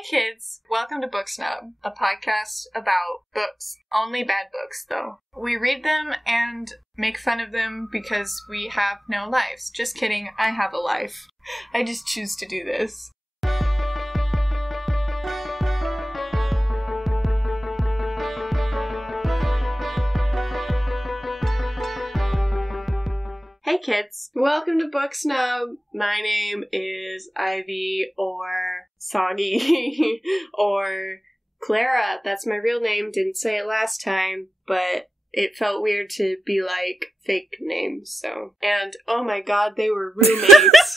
Hey kids, welcome to Book Snub, a podcast about books. Only bad books, though. We read them and make fun of them because we have no lives. Just kidding, I have a life. I just choose to do this. Hey kids, welcome to Book Snub. My name is Ivy, or Soggy, or Clara. That's my real name. Didn't say it last time, but it felt weird to be like fake names, so. And oh my god, they were roommates.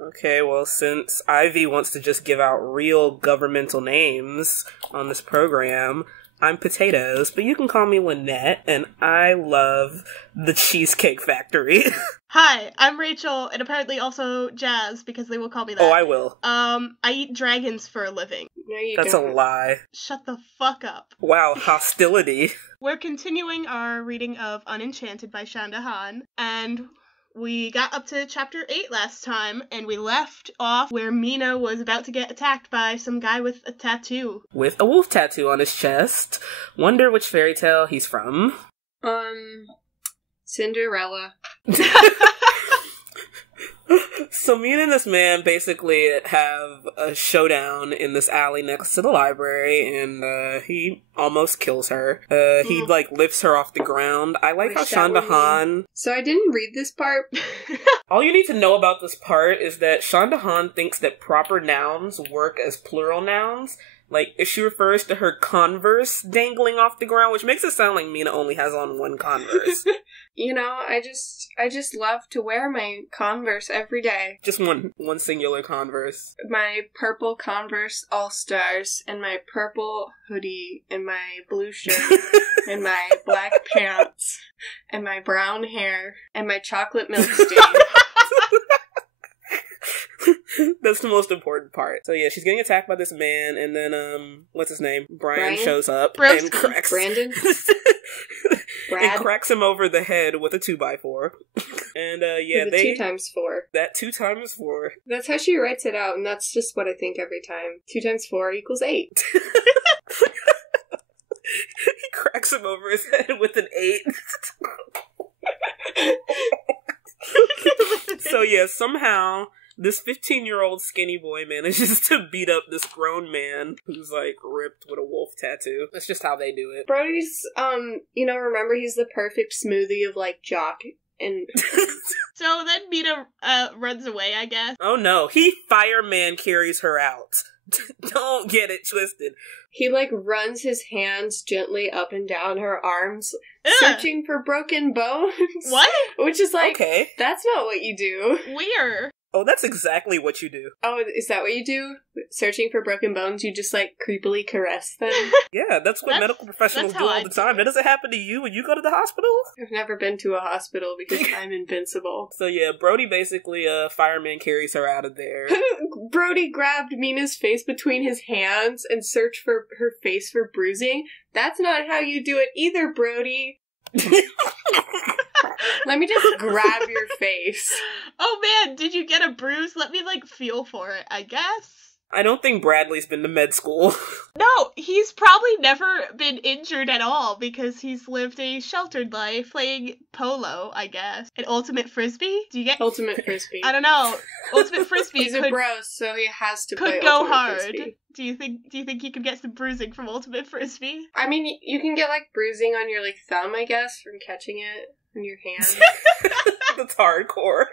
Okay, well, since Ivy wants to just give out real governmental names on this program, I'm Potatoes, but you can call me Lynette, and I love the Cheesecake Factory. Hi, I'm Rachel, and apparently also Jazz, because they will call me that. Oh, I will. I eat dragons for a living. No, you That's don't. a lie. Shut the fuck up. Wow, hostility. We're continuing our reading of Unenchanted by Chanda Hahn, and we got up to chapter 8 last time, and we left off where Mina was about to get attacked by some guy with a tattoo. With a wolf tattoo on his chest. Wonder which fairy tale he's from. Cinderella. So Mina and this man basically have a showdown in this alley next to the library, and he almost kills her. He, lifts her off the ground. I like how Chanda Hahn... So I didn't read this part. All you need to know about this part is that Chanda Hahn thinks that proper nouns work as plural nouns. Like, if she refers to her Converse dangling off the ground, which makes it sound like Mina only has on one Converse. You know, I just love to wear my Converse every day. Just one singular Converse. My purple Converse All-Stars, and my purple hoodie, and my blue shirt, and my black pants, and my brown hair, and my chocolate milk stain. That's the most important part. So yeah, she's getting attacked by this man, and then, what's his name? Brian shows up Bronski. and cracks... Brandon? and cracks him over the head with a 2x4. And, yeah, the 2 times 4. That 2 times 4. That's how she writes it out, and that's just what I think every time. 2 times 4 equals 8. He cracks him over his head with an 8. So yeah, somehow this 15-year-old skinny boy manages to beat up this grown man who's, ripped with a wolf tattoo. That's just how they do it. Brody's, remember he's the perfect smoothie of, jock and... So then Mina runs away, I guess. Oh no, he fireman carries her out. Don't get it twisted. He, runs his hands gently up and down her arms, Ugh. searching for broken bones. What? Which is okay. That's not what you do. Weird. Oh, that's exactly what you do. Oh, is that what you do? Searching for broken bones, you just, creepily caress them? Yeah, that's what medical professionals do all the time. That doesn't happen to you when you go to the hospital? I've never been to a hospital because I'm invincible. So yeah, Brody basically, fireman carries her out of there. Brody grabbed Mina's face between his hands and searched for her face for bruising. That's not how you do it either, Brody. Let me just grab your face. Oh man, did you get a bruise? Let me, feel for it, I guess. I don't think Bradley's been to med school. No, he's probably never been injured at all because he's lived a sheltered life playing polo, I guess. And ultimate frisbee? Do you get ultimate frisbee? I don't know. Ultimate frisbee. He's a bro, so he has to play could go ultimate hard. Frisbee. Do you think you could get some bruising from ultimate frisbee? I mean, you can get bruising on your thumb, I guess, from catching it in your hand. That's hardcore.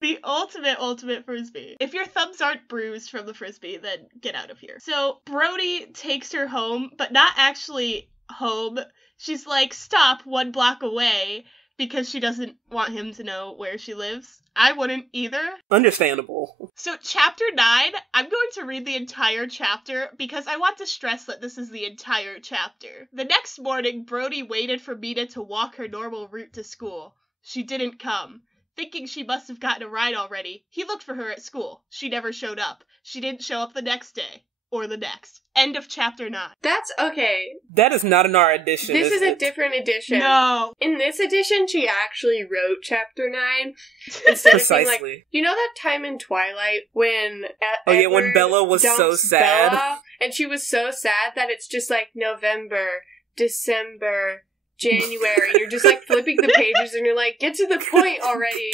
The ultimate frisbee. If your thumbs aren't bruised from the frisbee, then get out of here. So Brody takes her home, but not actually home. She's stop 1 block away because she doesn't want him to know where she lives. I wouldn't either. Understandable. So chapter 9, I'm going to read the entire chapter because I want to stress that this is the entire chapter. The next morning, Brody waited for Mina to walk her normal route to school. She didn't come. Thinking she must have gotten a ride already, he looked for her at school. She never showed up. She didn't show up the next day. or the next. End of chapter 9. That's okay. That is not in our edition. This is a it? different edition. No. In this edition, she actually wrote chapter 9 instead of being like, you know that time in Twilight when when Bella was so sad? Bella, and she was so sad that it's just like November, December, January. You're just like flipping the pages and you're like, get to the point already.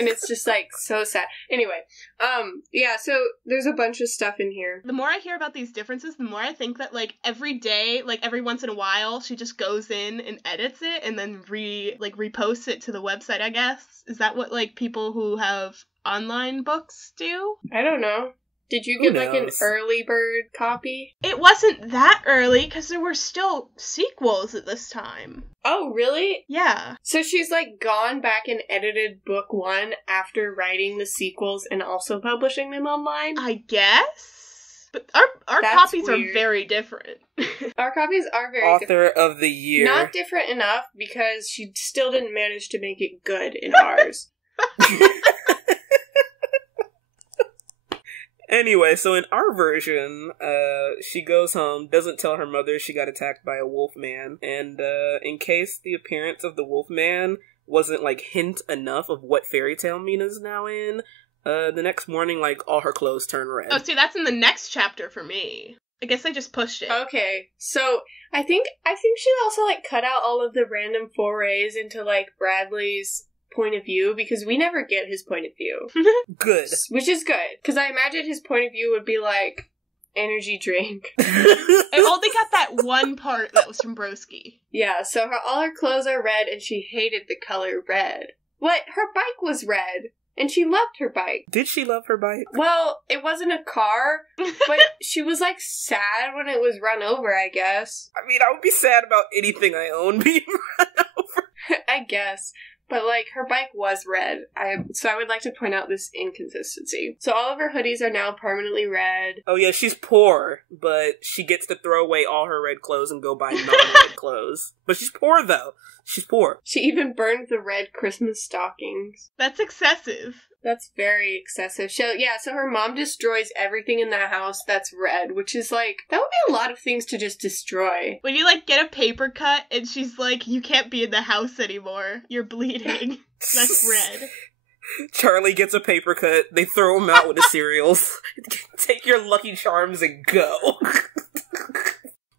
And it's just like so sad. Anyway, yeah, so there's a bunch of stuff in here. The more I hear about these differences, the more I think that like every day, like every once in a while, she just goes in and edits it and then reposts it to the website, I guess. Is that what like people who have online books do? I don't know. Did you get like an early bird copy? It wasn't that early because there were still sequels at this time. Oh, really? Yeah. So she's like gone back and edited book 1 after writing the sequels and also publishing them online? I guess. But our That's copies weird. Are very different. Our copies are very Author different. of the year. Not different enough because she still didn't manage to make it good in ours. Anyway, so in our version, she goes home, doesn't tell her mother she got attacked by a wolf man, and in case the appearance of the wolf man wasn't like hint enough of what fairy tale Mina's now in, the next morning, like, all her clothes turn red. Oh, see, that's in the next chapter for me. I guess I just pushed it. Okay, so I think she also like cut out all of the random forays into like Bradley's point of view because we never get his point of view. Good. Which is good, because I imagine his point of view would be like, energy drink. I only got that one part that was from Bronski. Yeah, so all her clothes are red and she hated the color red. What? Her bike was red. And she loved her bike. Did she love her bike? Well, it wasn't a car, but she was, like, sad when it was run over, I guess. I mean, I would be sad about anything I own being run over. I guess. But, like, her bike was red. So I would like to point out this inconsistency. So all of her hoodies are now permanently red. Oh yeah, she's poor, but she gets to throw away all her red clothes and go buy non-red clothes. But she's poor, though. She's poor. She even burned the red Christmas stockings. That's excessive. That's very excessive. So her mom destroys everything in the house that's red, which is like, that would be a lot of things to just destroy. When you, like, get a paper cut and she's like, you can't be in the house anymore. You're bleeding. That's red. Charlie gets a paper cut. They throw him out with the cereals. Take your Lucky Charms and go.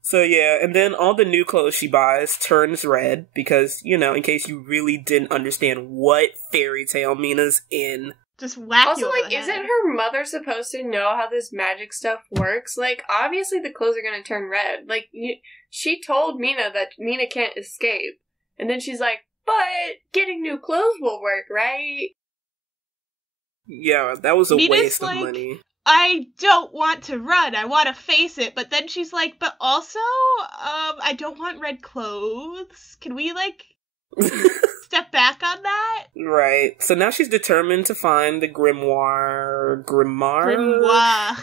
So yeah, and then all the new clothes she buys turns red because, you know, in case you really didn't understand what fairy tale Mina's in. Just whack also, you over like, the isn't head. her mother supposed to know how this magic stuff works? Like, obviously the clothes are gonna turn red. Like, she told Mina that Mina can't escape. And then she's like, but getting new clothes will work, right? Yeah, that was a Mina's waste like, of money. I don't want to run. I want to face it. But then she's like, but also, I don't want red clothes. Can we, like, step back on that? Right. So now she's determined to find the grimoire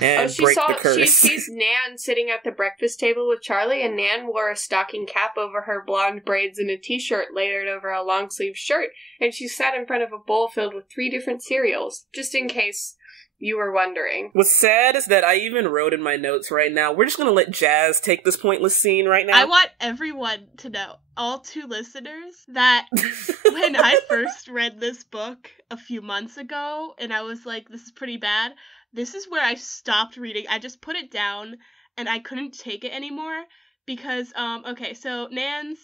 and break the curse. She sees Nan sitting at the breakfast table with Charlie, and Nan wore a stocking cap over her blonde braids and a t-shirt layered over a long-sleeve shirt, and she sat in front of a bowl filled with 3 different cereals, just in case you were wondering. What's sad is that I even wrote in my notes right now, we're just gonna let Jazz take this pointless scene right now. I want everyone to know, all 2 listeners, that when I first read this book a few months ago, and I was like, this is pretty bad, this is where I stopped reading. I just put it down, and I couldn't take it anymore, because, okay, so Nan's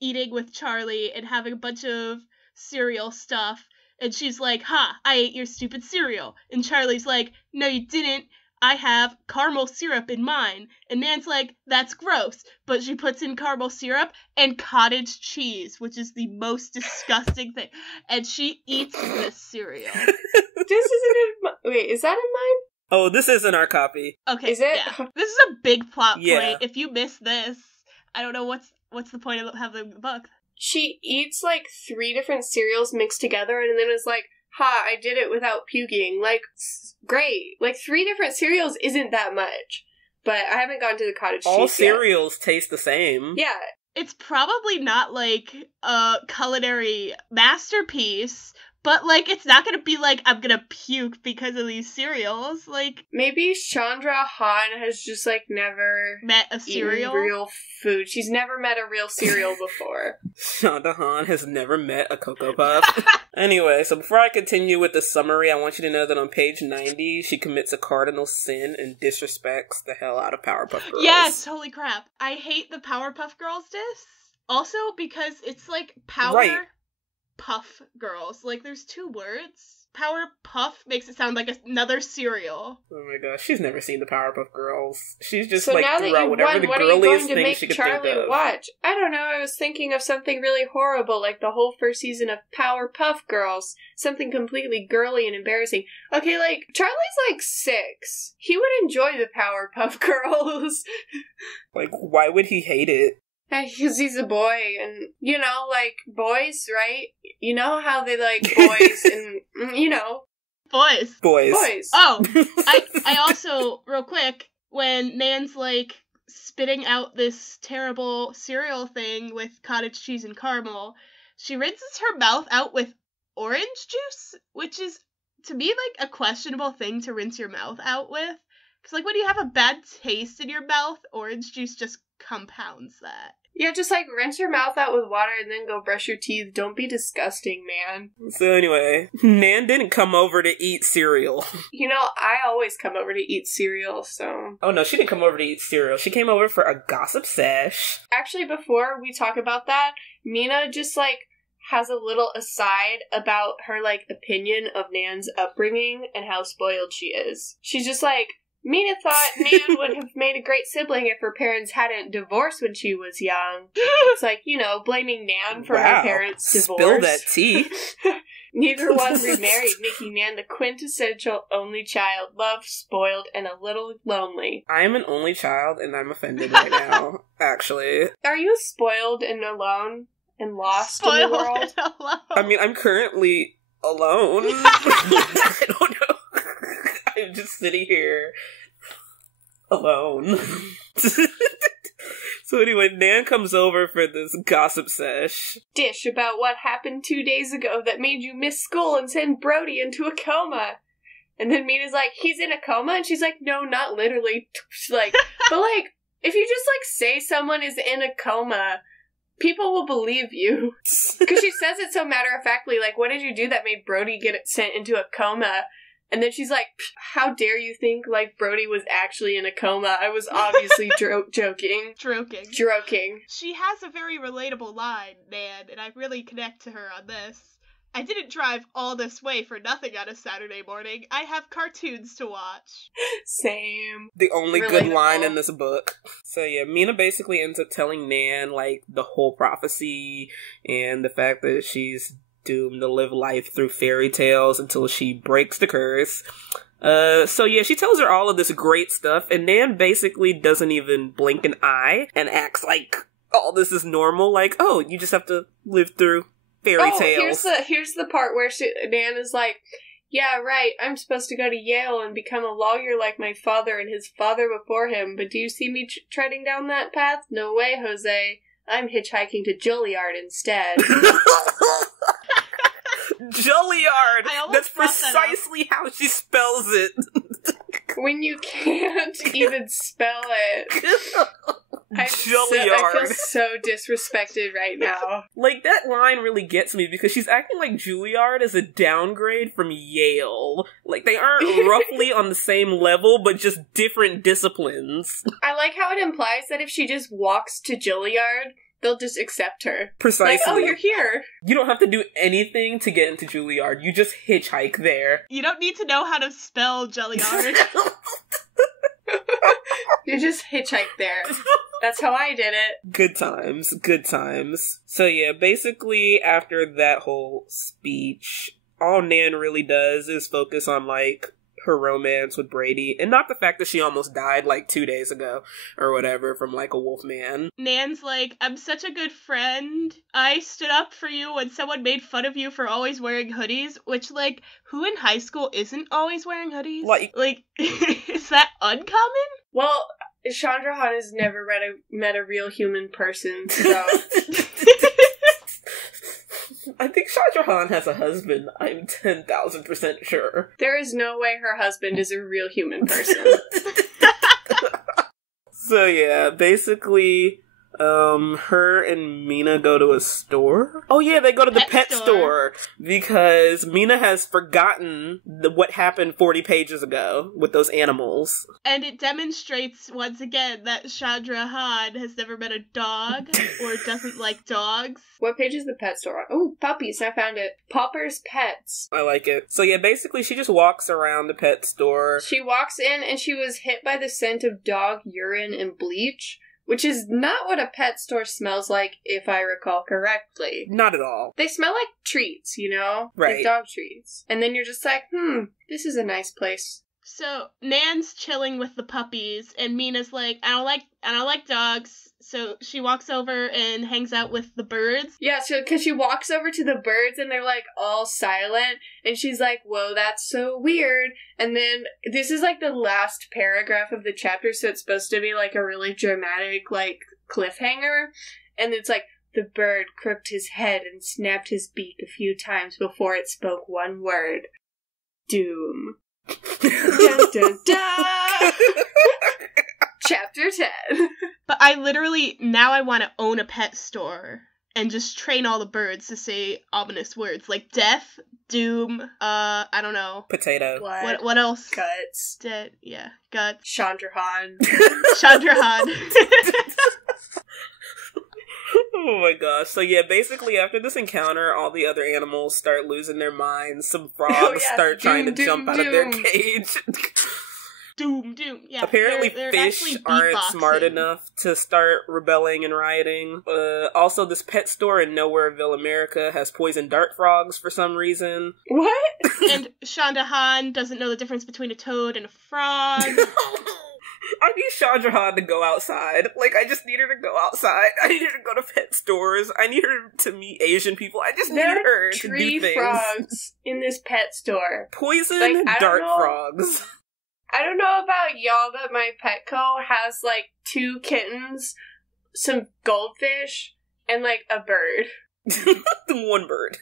eating with Charlie and having a bunch of cereal stuff, and she's like, ha, I ate your stupid cereal. And Charlie's like, no, you didn't. I have caramel syrup in mine. And Nan's like, that's gross. But she puts in caramel syrup and cottage cheese, which is the most disgusting thing. And she eats this cereal. This isn't in wait, is that in mine? Oh, this isn't our copy. Okay, Is it? Yeah. This is a big plot Yeah. point. If you miss this, I don't know what's the point of having the book. She eats, like, 3 different cereals mixed together and then is like, ha, I did it without puking. Like, great. Like, 3 different cereals isn't that much. But I haven't gotten to the cottage cheese All yet. cereals taste the same. Yeah. It's probably not, like, a culinary masterpiece, But, like, it's not gonna be like, I'm gonna puke because of these cereals. Like, maybe Chanda Hahn has just, like, never met a cereal? eaten real food. She's never met a real cereal before. Chanda Hahn has never met a Cocoa Puff. Anyway, so before I continue with the summary, I want you to know that on page 90, she commits a cardinal sin and disrespects the hell out of Powerpuff Girls. Yes, holy crap. I hate the Powerpuff Girls diss. Also because it's like Power Right. Puff Girls. Like, there's two words. Power Puff makes it sound like another cereal. Oh my gosh, she's never seen the Powerpuff Girls. She's just So like now that throughout you whatever won, the what are you girliest going to thing make she could Charlie think of. watch? I don't know, I was thinking of something really horrible, like the whole first season of Powerpuff Girls. Something completely girly and embarrassing. Okay, like, Charlie's like 6. He would enjoy the Powerpuff Girls. Like, why would he hate it? Because he's a boy, and, you know, like, boys, right? You know how they like boys, and, you know. Boys. Boys. Oh, I also, real quick, when Nan's, like, spitting out this terrible cereal thing with cottage cheese and caramel, she rinses her mouth out with orange juice, which is, to me, like, a questionable thing to rinse your mouth out with. Because, like, when you have a bad taste in your mouth, orange juice just compounds that. Yeah, just, like, rinse your mouth out with water and then go brush your teeth. Don't be disgusting, man. So anyway, Nan didn't come over to eat cereal. You know, I always come over to eat cereal, so... Oh no, she didn't come over to eat cereal. She came over for a gossip sesh. Actually, before we talk about that, Mina just, like, has a little aside about her, like, opinion of Nan's upbringing and how spoiled she is. She's just like, Mina thought Nan would have made a great sibling if her parents hadn't divorced when she was young. It's like, you know, blaming Nan for her parents' divorce. Spill that tea. Neither one remarried, making Nan the quintessential only child, loved, spoiled, and a little lonely. I am an only child, and I'm offended right now, actually. Are you spoiled and alone and lost in the world? And alone. I mean, I'm currently alone. I don't know. I'm just sitting here alone. So anyway, Nan comes over for this gossip sesh. Dish about what happened 2 days ago that made you miss school and send Brody into a coma. And then Mina's like, he's in a coma? And she's like, no, not literally. She's like, but like, if you just like say someone is in a coma, people will believe you. Because she says it so matter-of-factly, like, what did you do that made Brody get sent into a coma? And then she's like, how dare you think, like, Brody was actually in a coma? I was obviously joking. Joking. She has a very relatable line, Nan, and I really connect to her on this. I didn't drive all this way for nothing on a Saturday morning. I have cartoons to watch. Same. The only Relatable. good line in this book. So yeah, Mina basically ends up telling Nan, like, the whole prophecy and the fact that she's doomed to live life through fairy tales until she breaks the curse. So yeah, she tells her all of this great stuff, and Nan basically doesn't even blink an eye and acts like all this is normal, like, oh, you just have to live through fairy tales. Here's the part where Nan is like, yeah, right, I'm supposed to go to Yale and become a lawyer like my father and his father before him, but do you see me treading down that path? No way, Jose. I'm hitchhiking to Juilliard instead. Juilliard! That's precisely how she spells it. When you can't even spell it. Juilliard. I feel so disrespected right now. Like, that line really gets me because she's acting like Juilliard is a downgrade from Yale. Like, they aren't roughly on the same level, but just different disciplines. I like how it implies that if she just walks to Juilliard, they'll just accept her. Precisely. Like, oh, you're here. You don't have to do anything to get into Juilliard. You just hitchhike there. You don't need to know how to spell Juilliard. You just hitchhike there. That's how I did it. Good times. Good times. So yeah, basically after that whole speech, all Nan really does is focus on, like, her romance with Brady, and not the fact that she almost died, like, 2 days ago, or whatever, from, like, a wolf man. Nan's like, I'm such a good friend. I stood up for you when someone made fun of you for always wearing hoodies, which, like, who in high school isn't always wearing hoodies? Like, is that uncommon? Well, Chanda Hahn has never met a real human person, so... I think Chanda Hahn has a husband. I'm 10,000% sure. There is no way her husband is a real human person. So yeah, basically, her and Mina go to a store. Oh yeah, they go to the pet store because Mina has forgotten what happened 40 pages ago with those animals. And it demonstrates once again that Chanda Hahn has never met a dog or doesn't like dogs. What page is the pet store on? Oh, puppies, I found it. Popper's Pets. I like it. So yeah, basically she just walks around the pet store. She walks in and she was hit by the scent of dog urine and bleach. Which is not what a pet store smells like, if I recall correctly. Not at all. They smell like treats, you know? Right. Like dog treats. And then you're just like, this is a nice place. So, Nan's chilling with the puppies, and Mina's like, I don't like dogs. So she walks over and hangs out with the birds. Yeah, so because she walks over to the birds and they're like all silent, and she's like, whoa, that's so weird. And then this is like the last paragraph of the chapter, so it's supposed to be like a really dramatic like cliffhanger. And it's like, the bird crooked his head and snapped his beak a few times before it spoke one word. Doom. Dun, dun, dun. Chapter 10. But I literally, now I want to own a pet store and just train all the birds to say ominous words like death, doom, I don't know. Potato. Blood. What else? Guts. Dead, yeah, guts. Chanda Hahn. Chanda Hahn. Oh my gosh. So yeah, basically after this encounter, all the other animals start losing their minds. Some frogs start trying to jump out of their cage. Doom, doom. Yeah. Apparently they're fish aren't smart enough to start rebelling and rioting. Also, this pet store in Nowhereville, America has poison dart frogs for some reason. What? And Chanda Hahn doesn't know the difference between a toad and a frog. I need Chanda Hahn to go outside. Like, I just need her to go outside. I need her to go to pet stores. I need her to meet Asian people. I just need her to do things. Frogs in this pet store. Poison dart frogs. I don't know about y'all, but my Petco has, like, 2 kittens, some goldfish, and, like, a bird. One bird.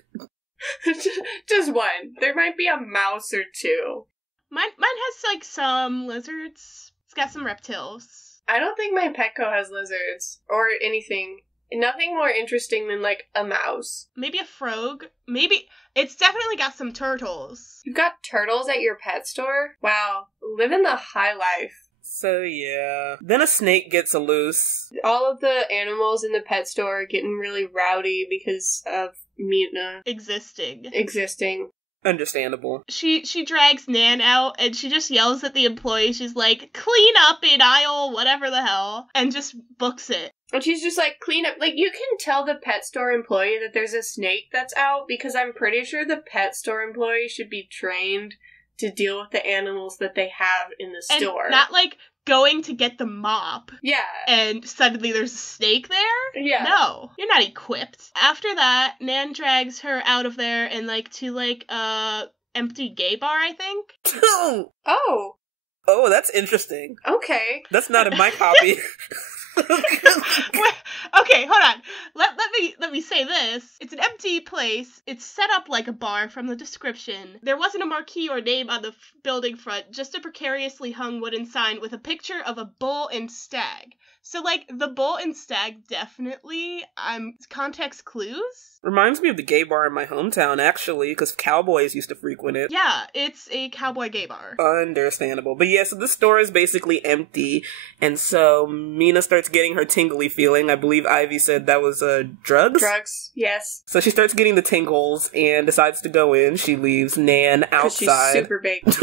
Just one. There might be a mouse or 2. Mine has, like, some lizards. It's got some reptiles. I don't think my Petco has lizards. Or anything. Nothing more interesting than, like, a mouse. Maybe a frog. Maybe... It's definitely got some turtles. You've got turtles at your pet store? Wow. Living the high life. So, yeah. Then a snake gets loose. All of the animals in the pet store are getting really rowdy because of Mina existing. Understandable. She drags Nan out and she just yells at the employee. She's like, clean up in aisle whatever the hell, and just books it. And she's just like, clean up. Like, you can tell the pet store employee that there's a snake that's out, because I'm pretty sure the pet store employee should be trained to deal with the animals that they have in the store. And not like going to get the mop. Yeah. And suddenly there's a snake there? Yeah. No, you're not equipped. After that, Nan drags her out of there and like to like empty gay bar, I think. Oh. Oh, that's interesting. Okay. That's not in my copy. Okay, hold on. Let me say this. It's an empty place. It's set up like a bar from the description. There wasn't a marquee or name on the building front, just a precariously hung wooden sign with a picture of a bull and stag. So, like, the bull and stag definitely, context clues? Reminds me of the gay bar in my hometown, actually, because cowboys used to frequent it. Yeah, it's a cowboy gay bar. Understandable. But yeah, so this store is basically empty, and so Mina starts getting her tingly feeling. I believe Ivy said that was, drugs? Drugs, yes. So she starts getting the tingles, and decides to go in. She leaves Nan outside. She's super baked.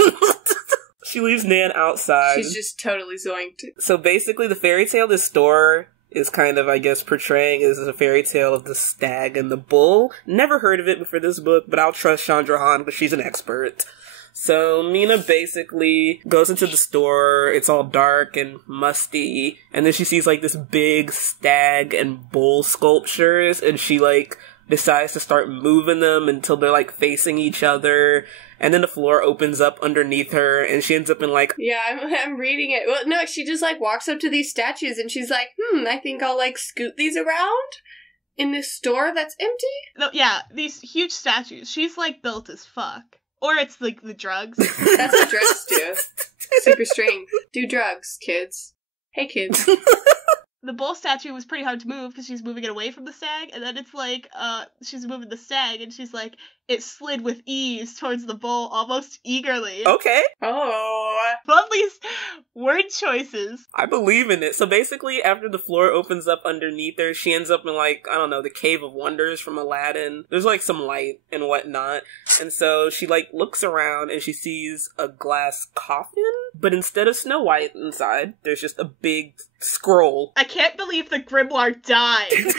She leaves Nan outside. She's just totally zoinked. So basically, the fairy tale this store is kind of, I guess, portraying as a fairy tale of the stag and the bull. Never heard of it before this book, but I'll trust Chanda Hahn because she's an expert. So Mina basically goes into the store. It's all dark and musty. And then she sees, like, this big stag and bull sculptures. And she, like, decides to start moving them until they're, like, facing each other. And then the floor opens up underneath her, and she ends up in, like... Yeah, I'm reading it. Well, no, she just, like, walks up to these statues, and she's like, I think I'll, like, scoot these around. in this store that's empty? No, yeah, these huge statues. She's, like, built as fuck. Or it's, like, the drugs. That's what drugs do. Super strength. Do drugs, kids. Hey, kids. The bull statue was pretty hard to move because she's moving it away from the stag, and then it's like, she's moving the stag, and she's like, it slid with ease towards the bull almost eagerly. Okay. Oh. Love these word choices. I believe in it. So basically, after the floor opens up underneath her, she ends up in, like, I don't know, the Cave of Wonders from Aladdin. There's, like, some light and whatnot. And so she, like, looks around and she sees a glass coffin, but instead of Snow White inside, there's just a big scroll. I can't believe the grimoire died.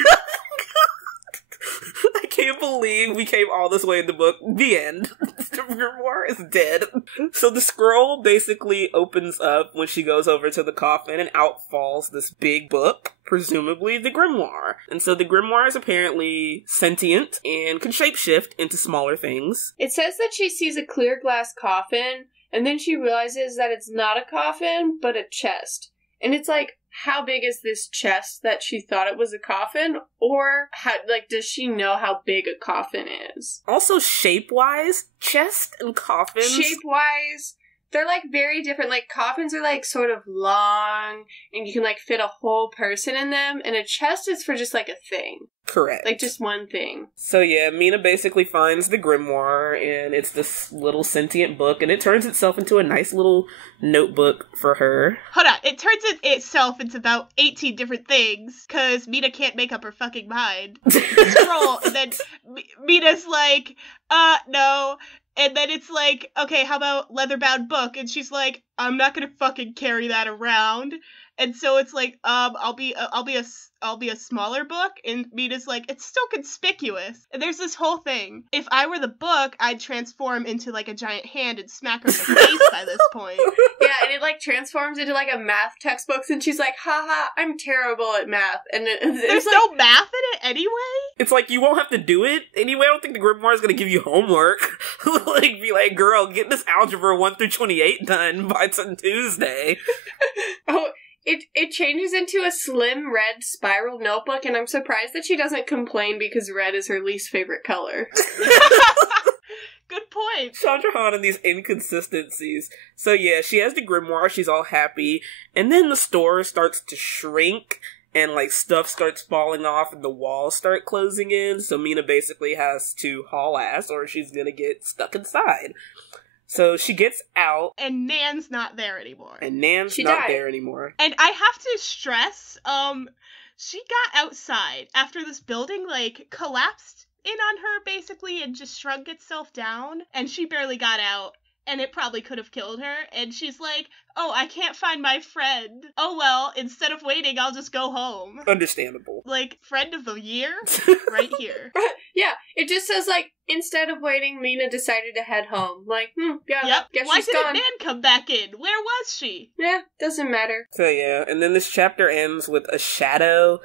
I can't believe we came all this way in the book. The end. The grimoire is dead. So the scroll basically opens up when she goes over to the coffin, and out falls this big book, presumably the grimoire. And so the grimoire is apparently sentient and can shapeshift into smaller things. It says that she sees a clear glass coffin, and then she realizes that it's not a coffin, but a chest. And it's like, how big is this chest that she thought it was a coffin? Or, how, like, does she know how big a coffin is? Also, shape-wise, chest and coffins... Shape-wise, they're, like, very different. Like, coffins are, like, sort of long, and you can, like, fit a whole person in them, and a chest is for just, like, a thing. Correct. Like, just one thing. So yeah, Mina basically finds the grimoire, and it's this little sentient book, and it turns itself into a nice little notebook for her. Hold on, it turns itself into about 18 different things, because Mina can't make up her fucking mind. Scroll, and then Mina's like, no. And then it's like, okay, how about leather-bound book? And she's like, I'm not gonna fucking carry that around. And so it's like, I'll be a smaller book, and Mina's like, it's still conspicuous. And there's this whole thing. If I were the book, I'd transform into like a giant hand and smack her in the face by this point. Yeah, and it like transforms into like a math textbook, and she's like, haha, I'm terrible at math. And there's like, no math in it anyway? It's like, you won't have to do it anyway. I don't think the grimoire is going to give you homework. Like, be like, girl, get this algebra 1 through 28 done by Tuesday. Oh, It changes into a slim red spiral notebook, and I'm surprised that she doesn't complain because red is her least favorite color. Good point. Chanda Hahn and these inconsistencies. So yeah, she has the grimoire, she's all happy, and then the store starts to shrink, and like stuff starts falling off and the walls start closing in, so Mina basically has to haul ass or she's gonna get stuck inside. So she gets out. And Nan's not there anymore. And Nan's she not died. there anymore. And I have to stress, she got outside after this building, like, collapsed in on her, basically, and just shrunk itself down. And she barely got out. And it probably could have killed her. And she's like, oh, I can't find my friend. Oh, well, instead of waiting, I'll just go home. Understandable. Like, friend of the year? Right here. Yeah, it just says, like, instead of waiting, Mina decided to head home. Like, yeah, Yep. guess Why she's didn't gone. Nan come back in? Where was she? Yeah, doesn't matter. So yeah, and then this chapter ends with a shadow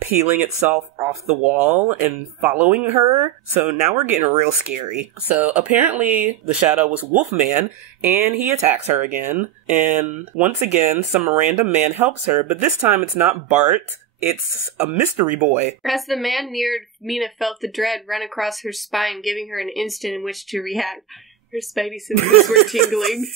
peeling itself off the wall and following her. So now we're getting real scary. So apparently the shadow was Wolfman, and he attacks her again. And once again, some random man helps her, but this time it's not Bart. It's a mystery boy. As the man neared, Mina felt the dread run across her spine, giving her an instant in which to react. Her spidey senses were tingling.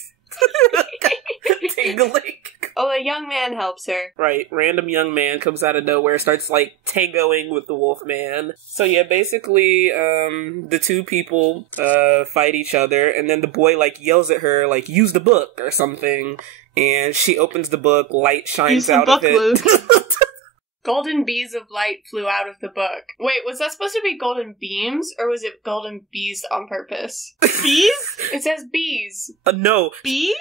Tingling. Oh, a young man helps her. Right, random young man comes out of nowhere, starts like tangoing with the wolf man. So yeah, basically, the two people fight each other, and then the boy like yells at her, like, use the book or something, and she opens the book, light shines out of it. Golden bees of light flew out of the book. Wait, was that supposed to be golden beams, or was it golden bees on purpose? Bees? It says bees. No. Bees?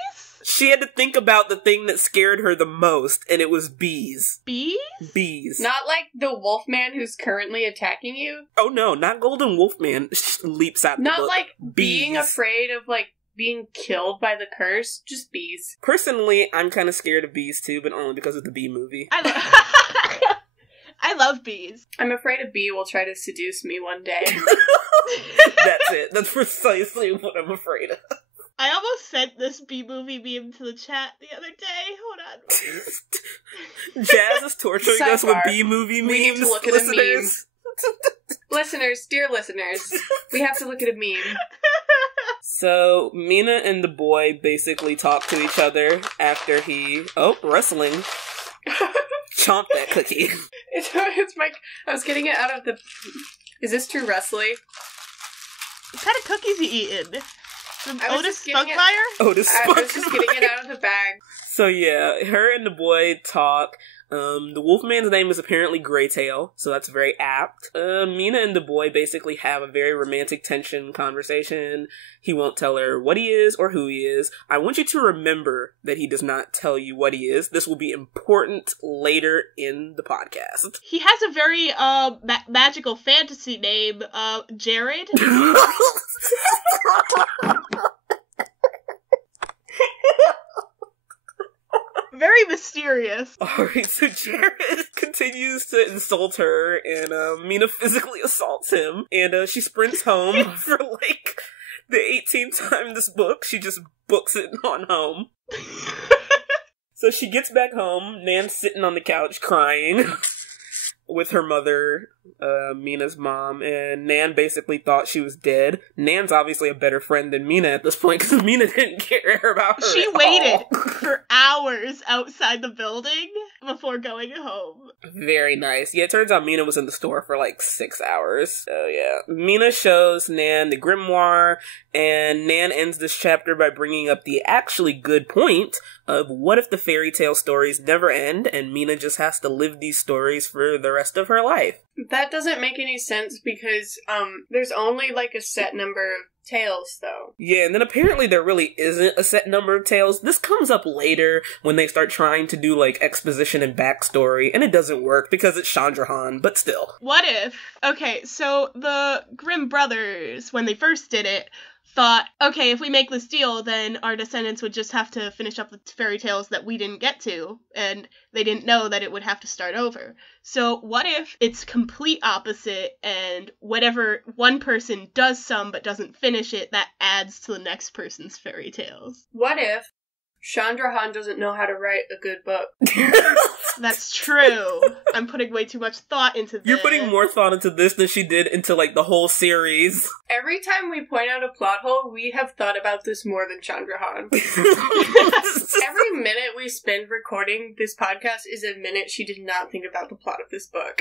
She had to think about the thing that scared her the most, and it was bees. Bees? Bees. Not like the wolf man who's currently attacking you? Oh no, not Golden Wolfman leaps out the Not book. like Bees. being afraid of, like, being killed by the curse, just bees. Personally, I'm kind of scared of bees too, but only because of the Bee movie. I love bees. I'm afraid a bee will try to seduce me one day. That's it. That's precisely what I'm afraid of. I almost sent this bee movie meme to the chat the other day. Hold on. Jazz is torturing us with Sidebar. Bee movie memes. We need to look at listeners. a meme. Dear listeners, we have to look at a meme. So, Mina and the boy basically talk to each other after he... Oh, wrestling. Chomp that cookie. It's my... I was getting it out of the... Is this true, Wesley? What kind of cookies you eating? Some Otis Spunkmeyer? Otis Spunkmeyer. I was just getting it out of the bag. So yeah, her and the boy talk. The wolfman's name is apparently Greytail, so that's very apt. Mina and the boy basically have a very romantic tension conversation. He won't tell her what he is or who he is. I want you to remember that he does not tell you what he is. This will be important later in the podcast. He has a very magical fantasy name, Jared. Very mysterious. Alright, so Jared continues to insult her, and Mina physically assaults him, and she sprints home for, like, the 18th time this book. She just books it on home. So she gets back home, Nan's sitting on the couch crying with her mother, Mina's mom, and Nan basically thought she was dead. Nan's obviously a better friend than Mina at this point, because Mina didn't care about her. She waited for hours outside the building before going home. Very nice. Yeah, it turns out Mina was in the store for like 6 hours. So yeah. Mina shows Nan the grimoire, and Nan ends this chapter by bringing up the actually good point of what if the fairy tale stories never end, and Mina just has to live these stories for the rest of her life. That doesn't make any sense because there's only like a set number of tales, though. Yeah, and then apparently there really isn't a set number of tales. This comes up later when they start trying to do like exposition and backstory, and it doesn't work because it's Chanda Hahn, but still. What if... Okay, so the Grimm brothers, when they first did it, thought, okay, if we make this deal, then our descendants would just have to finish up the fairy tales that we didn't get to, and they didn't know that it would have to start over. So what if it's complete opposite, and whatever one person does some but doesn't finish it, that adds to the next person's fairy tales? What if Chanda Hahn doesn't know how to write a good book? That's true. I'm putting way too much thought into this. You're putting more thought into this than she did into, like, the whole series. Every time we point out a plot hole, we have thought about this more than Chanda Hahn. Every minute we spend recording this podcast is a minute she did not think about the plot of this book.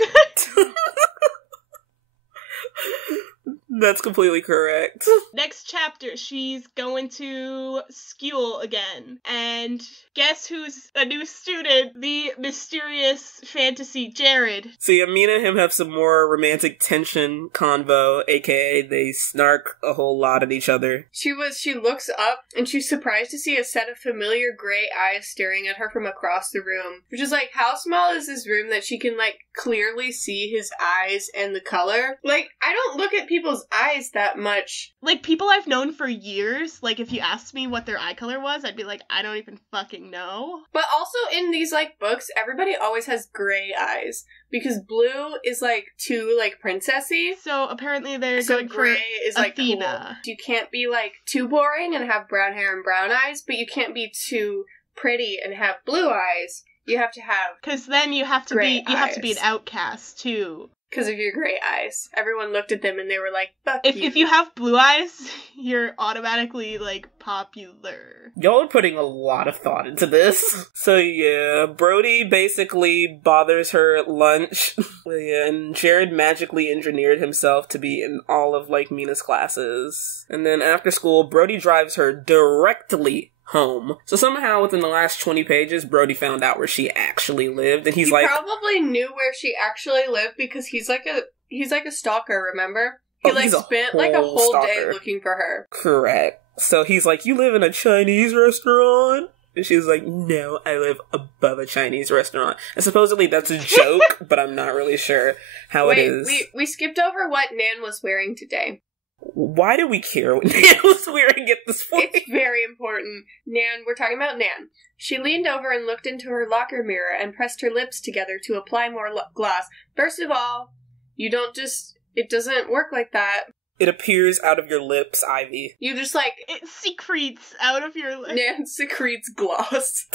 That's completely correct. Next chapter, she's going to school again. And guess who's a new student? The mysterious fantasy Jared. So yeah, Mina and him have some more romantic tension convo, aka they snark a whole lot at each other. She looks up and she's surprised to see a set of familiar gray eyes staring at her from across the room. Which is like, how small is this room that she can like clearly see his eyes and the color? Like, I don't look at people's eyes that much. Like, people I've known for years, like, if you asked me what their eye color was, I'd be like, I don't even fucking know. But also in these, like, books, everybody always has gray eyes. Because blue is, like, too, like, princessy. So apparently they're going for gray is, like, Athena. Cool. You can't be, like, too boring and have brown hair and brown eyes, but you can't be too pretty and have blue eyes. You have to have because then you have to be an outcast too. Because of your gray eyes. Everyone looked at them and they were like, fuck you. If you have blue eyes, you're automatically, like, popular. Y'all are putting a lot of thought into this. So yeah, Brody basically bothers her at lunch. And Jared magically engineered himself to be in all of, like, Mina's classes. And then after school, Brody drives her directly home. So somehow within the last 20 pages, Brody found out where she actually lived, and he probably knew where she actually lived because he's like a stalker, remember? He spent like a whole day looking for her. Correct. So he's like, you live in a Chinese restaurant? And she's like, no, I live above a Chinese restaurant. And supposedly that's a joke, but I'm not really sure how it is. We skipped over what Nan was wearing today. Why do we care what Nan was wearing at this point? It's very important. Nan, we're talking about Nan. She leaned over and looked into her locker mirror and pressed her lips together to apply more gloss. First of all, it doesn't work like that. It appears out of your lips, Ivy. You just like... It secretes out of your lips. Nan secretes gloss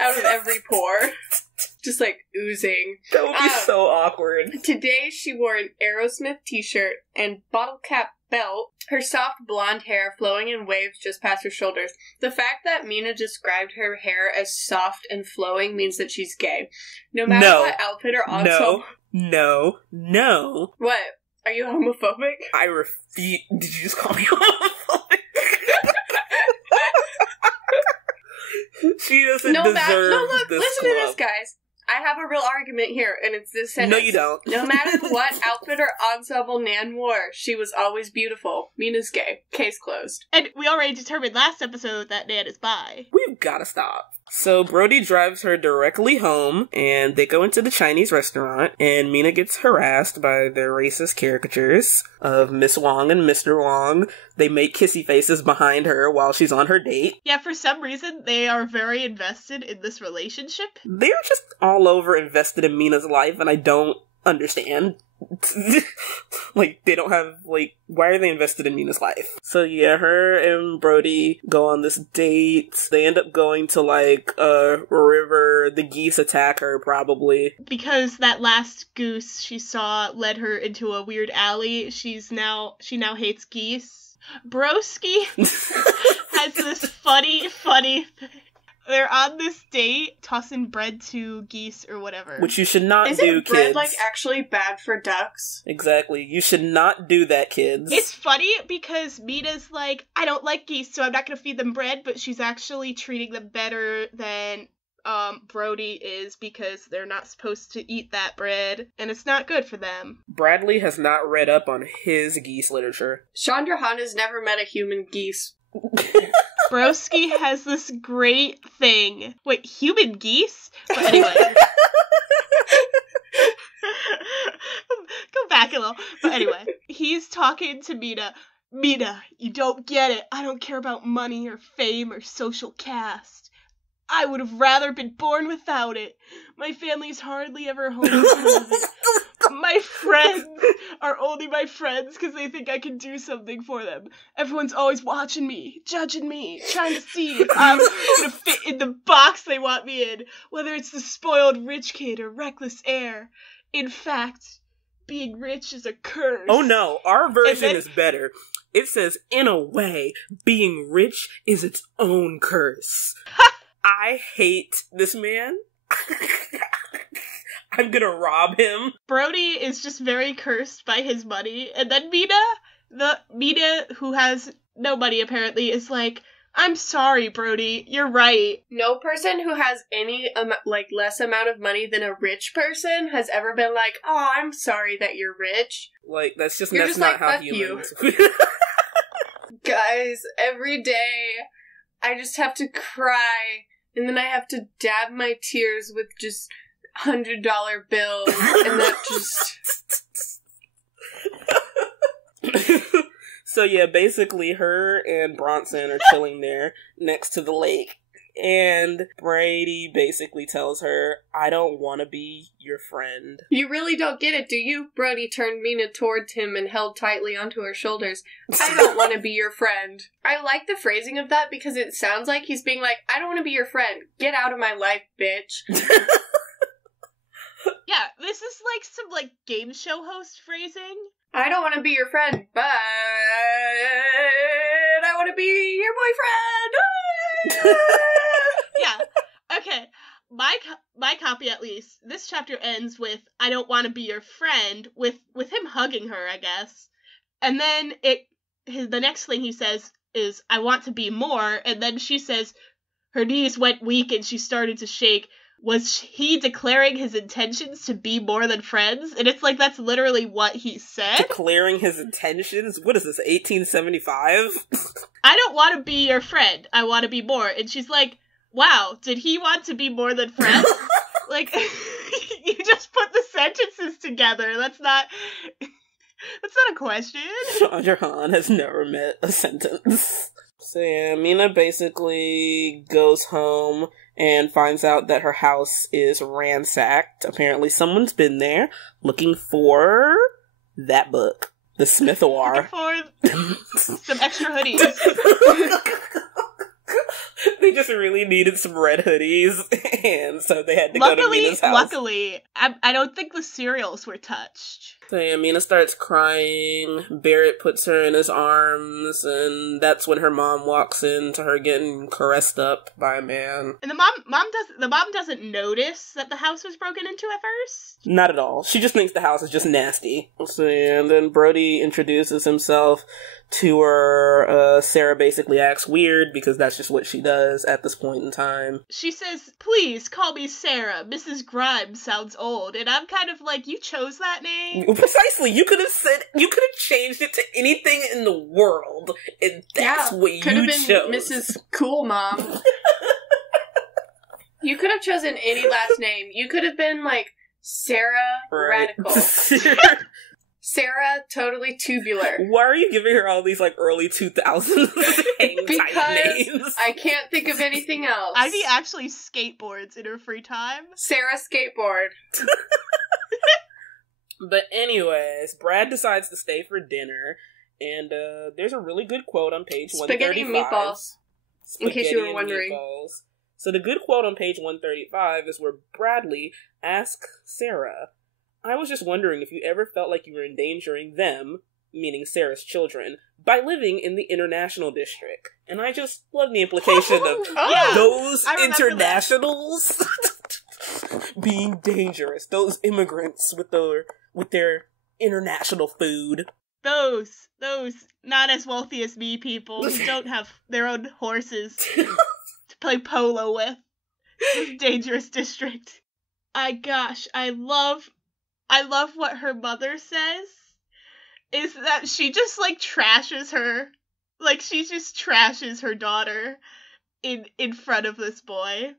out of every pore. just like oozing. That would be so awkward. Today she wore an Aerosmith t-shirt and bottle cap belt, her soft blonde hair flowing in waves just past her shoulders. The fact that Mina described her hair as soft and flowing means that she's gay. No matter what outfit or ensemble... No. What? Are you homophobic? I refuse. Did you just call me homophobic? She doesn't deserve this listen to this, guys. I have a real argument here, and it's this sentence. No, you don't. No matter what outfit or ensemble Nan wore, she was always beautiful. Mina's gay. Case closed. And we already determined last episode that Nan is bi. We've gotta stop. So Brody drives her directly home, and they go into the Chinese restaurant, and Mina gets harassed by their racist caricatures of Miss Wong and Mr. Wong. They make kissy faces behind her while she's on her date. Yeah, for some reason, they are very invested in this relationship. They're just all over invested in Mina's life, and I don't understand. Like, they don't have, like, why are they invested in Mina's life? So yeah, her and Brody go on this date. They end up going to, like, a river. The geese attack her, probably. Because that last goose she saw led her into a weird alley. She now hates geese. Bronski has this funny thing. They're on this date, tossing bread to geese or whatever. Which you should not do, kids. Isn't bread, like, actually bad for ducks? Exactly. You should not do that, kids. It's funny because Mina's like, I don't like geese, so I'm not gonna feed them bread, but she's actually treating them better than Brody is because they're not supposed to eat that bread, and it's not good for them. Bradley has not read up on his geese literature. Chanda Hahn has never met a human geese. Bronski has this great thing. Wait, human geese? But anyway. Go back a little. But anyway, he's talking to Mina. Mina, you don't get it. I don't care about money or fame or social caste. I would have rather been born without it. My family's hardly ever home. My friends are only my friends because they think I can do something for them. Everyone's always watching me, judging me, trying to see if I'm gonna fit in the box they want me in, whether it's the spoiled rich kid or reckless heir. In fact, being rich is a curse. Oh no, our version is better. It says, in a way, being rich is its own curse. I hate this man. I'm gonna rob him. Brody is just very cursed by his money, and then Mina, who has no money apparently, is like, I'm sorry, Brody, you're right. No person who has any, less amount of money than a rich person has ever been like, oh, I'm sorry that you're rich. Like, that's not like, how humans... Guys, every day, I just have to cry, and then I have to dab my tears with just $100 bills, and that just... So yeah, basically her and Bronson are chilling there next to the lake, and Brady basically tells her, I don't want to be your friend. You really don't get it, do you? Brody turned Mina towards him and held tightly onto her shoulders. I don't want to be your friend. I like the phrasing of that because it sounds like he's being like, I don't want to be your friend. Get out of my life, bitch. Yeah, this is like some game show host phrasing. I don't want to be your friend, but I want to be your boyfriend. Yeah. Okay. My copy, at least. This chapter ends with I don't want to be your friend, with him hugging her, I guess. And then the next thing he says is I want to be more, and then she says her knees went weak and she started to shake. Was he declaring his intentions to be more than friends? And it's like, that's literally what he said. Declaring his intentions? What is this, 1875? I don't want to be your friend. I want to be more. And she's like, wow, did he want to be more than friends? Like, you just put the sentences together. That's not a question. Chanda Hahn has never met a sentence. So yeah, Mina basically goes home and finds out that her house is ransacked. Apparently someone's been there looking for that book, the Smith-Awar. Looking for some extra hoodies. They just really needed some red hoodies, and so they had to go to Mina's house. Luckily, I don't think the cereals were touched. So yeah, Mina starts crying, Barrett puts her in his arms, and that's when her mom walks in to her getting caressed up by a man. And the mom doesn't notice that the house was broken into at first? Not at all. She just thinks the house is just nasty. So yeah, and then Brody introduces himself to her. Sarah basically acts weird because that's just what she does at this point in time. She says, "Please call me Sarah. Mrs. Grimes sounds old." And I'm kind of like, you chose that name? Precisely. You could have changed it to anything in the world, and that's what you chose. Could have been Mrs. Cool Mom. You could have chosen any last name. You could have been like Sarah Radical. Sarah Totally Tubular. Why are you giving her all these like early 2000s type names? I can't think of anything else. Ivy actually skateboards in her free time. Sarah Skateboard. But anyways, Brad decides to stay for dinner, and there's a really good quote on page 135. Spaghetti meatballs. In case you were wondering. Meatballs. So the good quote on page 135 is where Bradley asks Sarah, "I was just wondering if you ever felt like you were endangering them," meaning Sarah's children, "by living in the international district." And I just love the implication of those internationals being dangerous. Those immigrants with their international food. Those not as wealthy as me people who don't have their own horses to play polo with. This dangerous district. I love what her mother says, is that she just, like, trashes her. Like, she just trashes her daughter in front of this boy.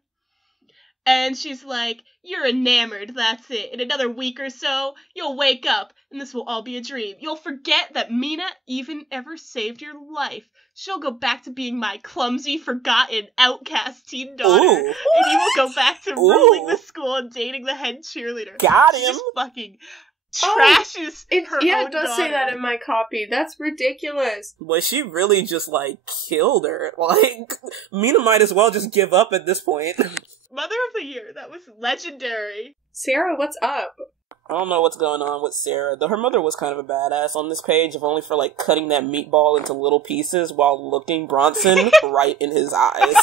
And she's like, "You're enamored, that's it. In another week or so, you'll wake up, and this will all be a dream. You'll forget that Mina even ever saved your life. She'll go back to being my clumsy, forgotten, outcast teen daughter. Ooh, and you will go back to ruling the school and dating the head cheerleader." Got him. She just fucking trashes her own it does daughter. say that in my copy. That's ridiculous. But she really just, like, killed her. Like, Mina might as well just give up at this point. Mother of the Year. That was legendary. Sarah, what's up? I don't know what's going on with Sarah, though her mother was kind of a badass on this page, if only for, like, cutting that meatball into little pieces while looking Bronson right in his eyes.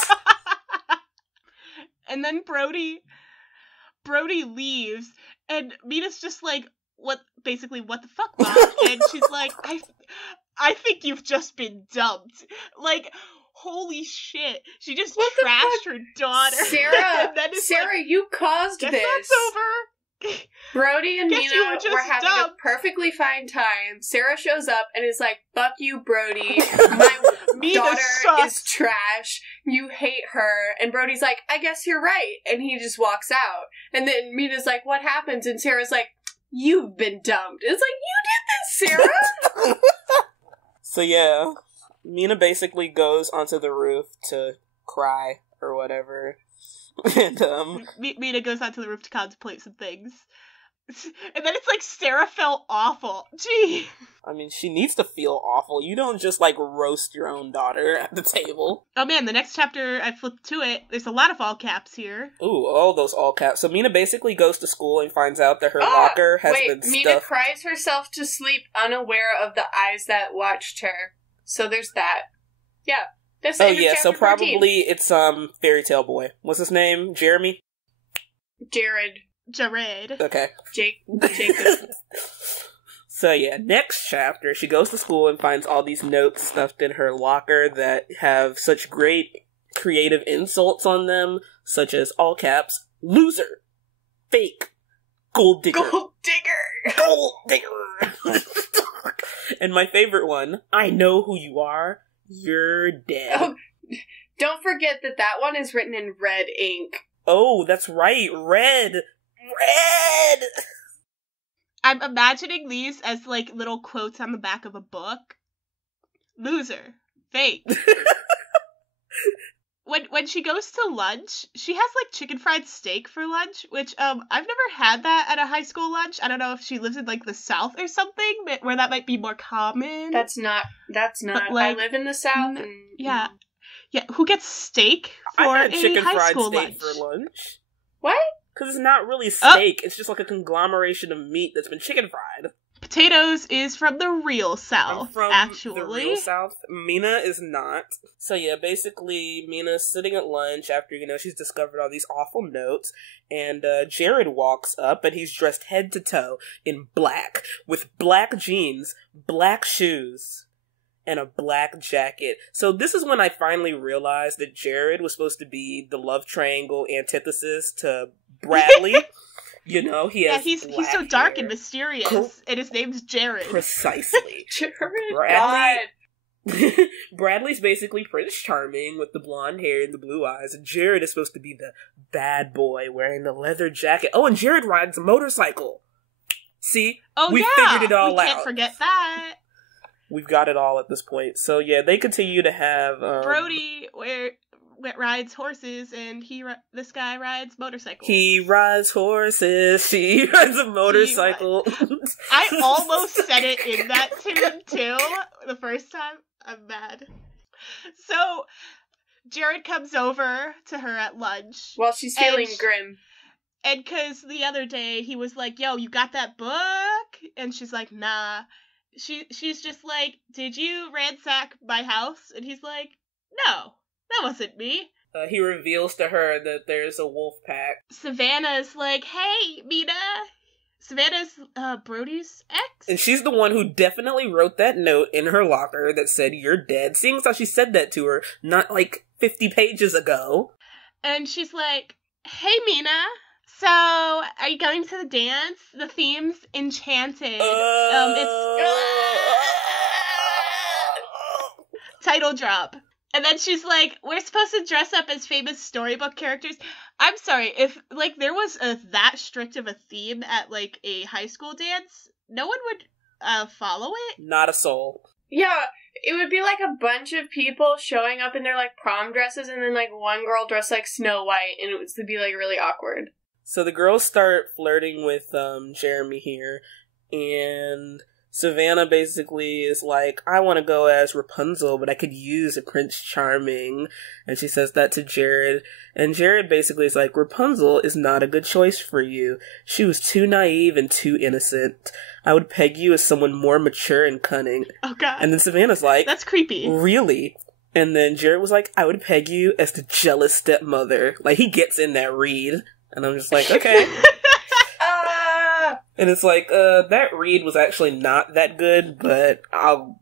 And then Brody leaves, and Mina's just like, what the fuck, Mom? And she's like, I think you've just been dumped. Like, holy shit. She just trashed her daughter. Sarah, you caused this. That's over. Brody and Mina were having a perfectly fine time. Sarah shows up and is like, "Fuck you, Brody. My daughter is trash. You hate her." And Brody's like, "I guess you're right." And he just walks out. And then Mina's like, "What happens?" And Sarah's like, "You've been dumped." It's like, you did this, Sarah? So yeah, Mina basically goes onto the roof to cry or whatever. And Mina goes onto the roof to contemplate some things. And then it's like, Sarah felt awful. Gee. I mean, she needs to feel awful. You don't just, like, roast your own daughter at the table. Oh man, the next chapter, I flipped to it. There's a lot of all caps here. Ooh, all those all caps. So Mina basically goes to school and finds out that her locker has been stuffed. Mina cries herself to sleep unaware of the eyes that watched her. So there's that. Yeah. That's so probably it's Fairy Tale Boy. What's his name? Jeremy? Jared. Okay. Jacob. So yeah, next chapter, she goes to school and finds all these notes stuffed in her locker that have such great creative insults on them, such as all caps, "loser," "fake," "gold digger," "gold digger," "gold digger," and my favorite one, "I know who you are. You're dead." Oh, don't forget that one is written in red ink. Oh, that's right, red. I'm imagining these as, like, little quotes on the back of a book. "Loser," "fake." When she goes to lunch, she has, like, chicken fried steak for lunch, which, I've never had that at a high school lunch. I don't know if she lives in, like, the South or something, but where that might be more common. That's not, But, like, I live in the South. Yeah. Yeah, who gets steak for I had a chicken high fried school steak lunch? for lunch. What? Because it's not really steak. It's just like a conglomeration of meat that's been chicken fried. Potatoes is from the real South, I'm from actually. the real South. Mina is not. So yeah, basically, Mina's sitting at lunch after, she's discovered all these awful notes, and Jared walks up, and he's dressed head to toe in black, with black jeans, black shoes, and a black jacket. So this is when I finally realized that Jared was supposed to be the love triangle antithesis to Bradley. He has he's so dark hair. and mysterious, and his name's Jared. Precisely. Jared, Bradley's basically Prince Charming with the blonde hair and the blue eyes, and Jared is supposed to be the bad boy wearing the leather jacket. Oh, and Jared rides a motorcycle. See? We figured it all out. We can't forget that. We've got it all at this point. So yeah, they continue to have Brody rides horses, and this guy rides motorcycles. He rides horses. She rides a motorcycle. I almost said it in that tune too the first time. I'm mad. So Jared comes over to her at lunch while she's feeling grim. And because the other day he was like, "Yo, you got that book?" And she's like, "Nah." She's just like, "Did you ransack my house?" And he's like, "No, that wasn't me." He reveals to her that there's a wolf pack. Savannah's like, "Hey, Mina." Savannah's Brody's ex. And she's the one who definitely wrote that note in her locker that said, "You're dead." Seeing as how she said that to her not like 50 pages ago. And she's like, "Hey, Mina. So, are you going to the dance? The theme's Enchanted. It's title drop." And then she's like, "We're supposed to dress up as famous storybook characters." I'm sorry, if there was that strict of a theme at a high school dance, no one would follow it. Not a soul. Yeah, it would be like a bunch of people showing up in their prom dresses, and then one girl dressed like Snow White, and it would be really awkward. So the girls start flirting with Jeremy here, and Savannah basically is like, "I want to go as Rapunzel, but I could use a Prince Charming." And she says that to Jared, and Jared basically is like, "Rapunzel is not a good choice for you. She was too naive and too innocent. I would peg you as someone more mature and cunning." Oh god. And then Savannah's like, "That's creepy." "Really?" And then Jared was like, "I would peg you as the jealous stepmother." He gets in that read. And I'm just like, okay. And it's like, that read was actually not that good, but I'll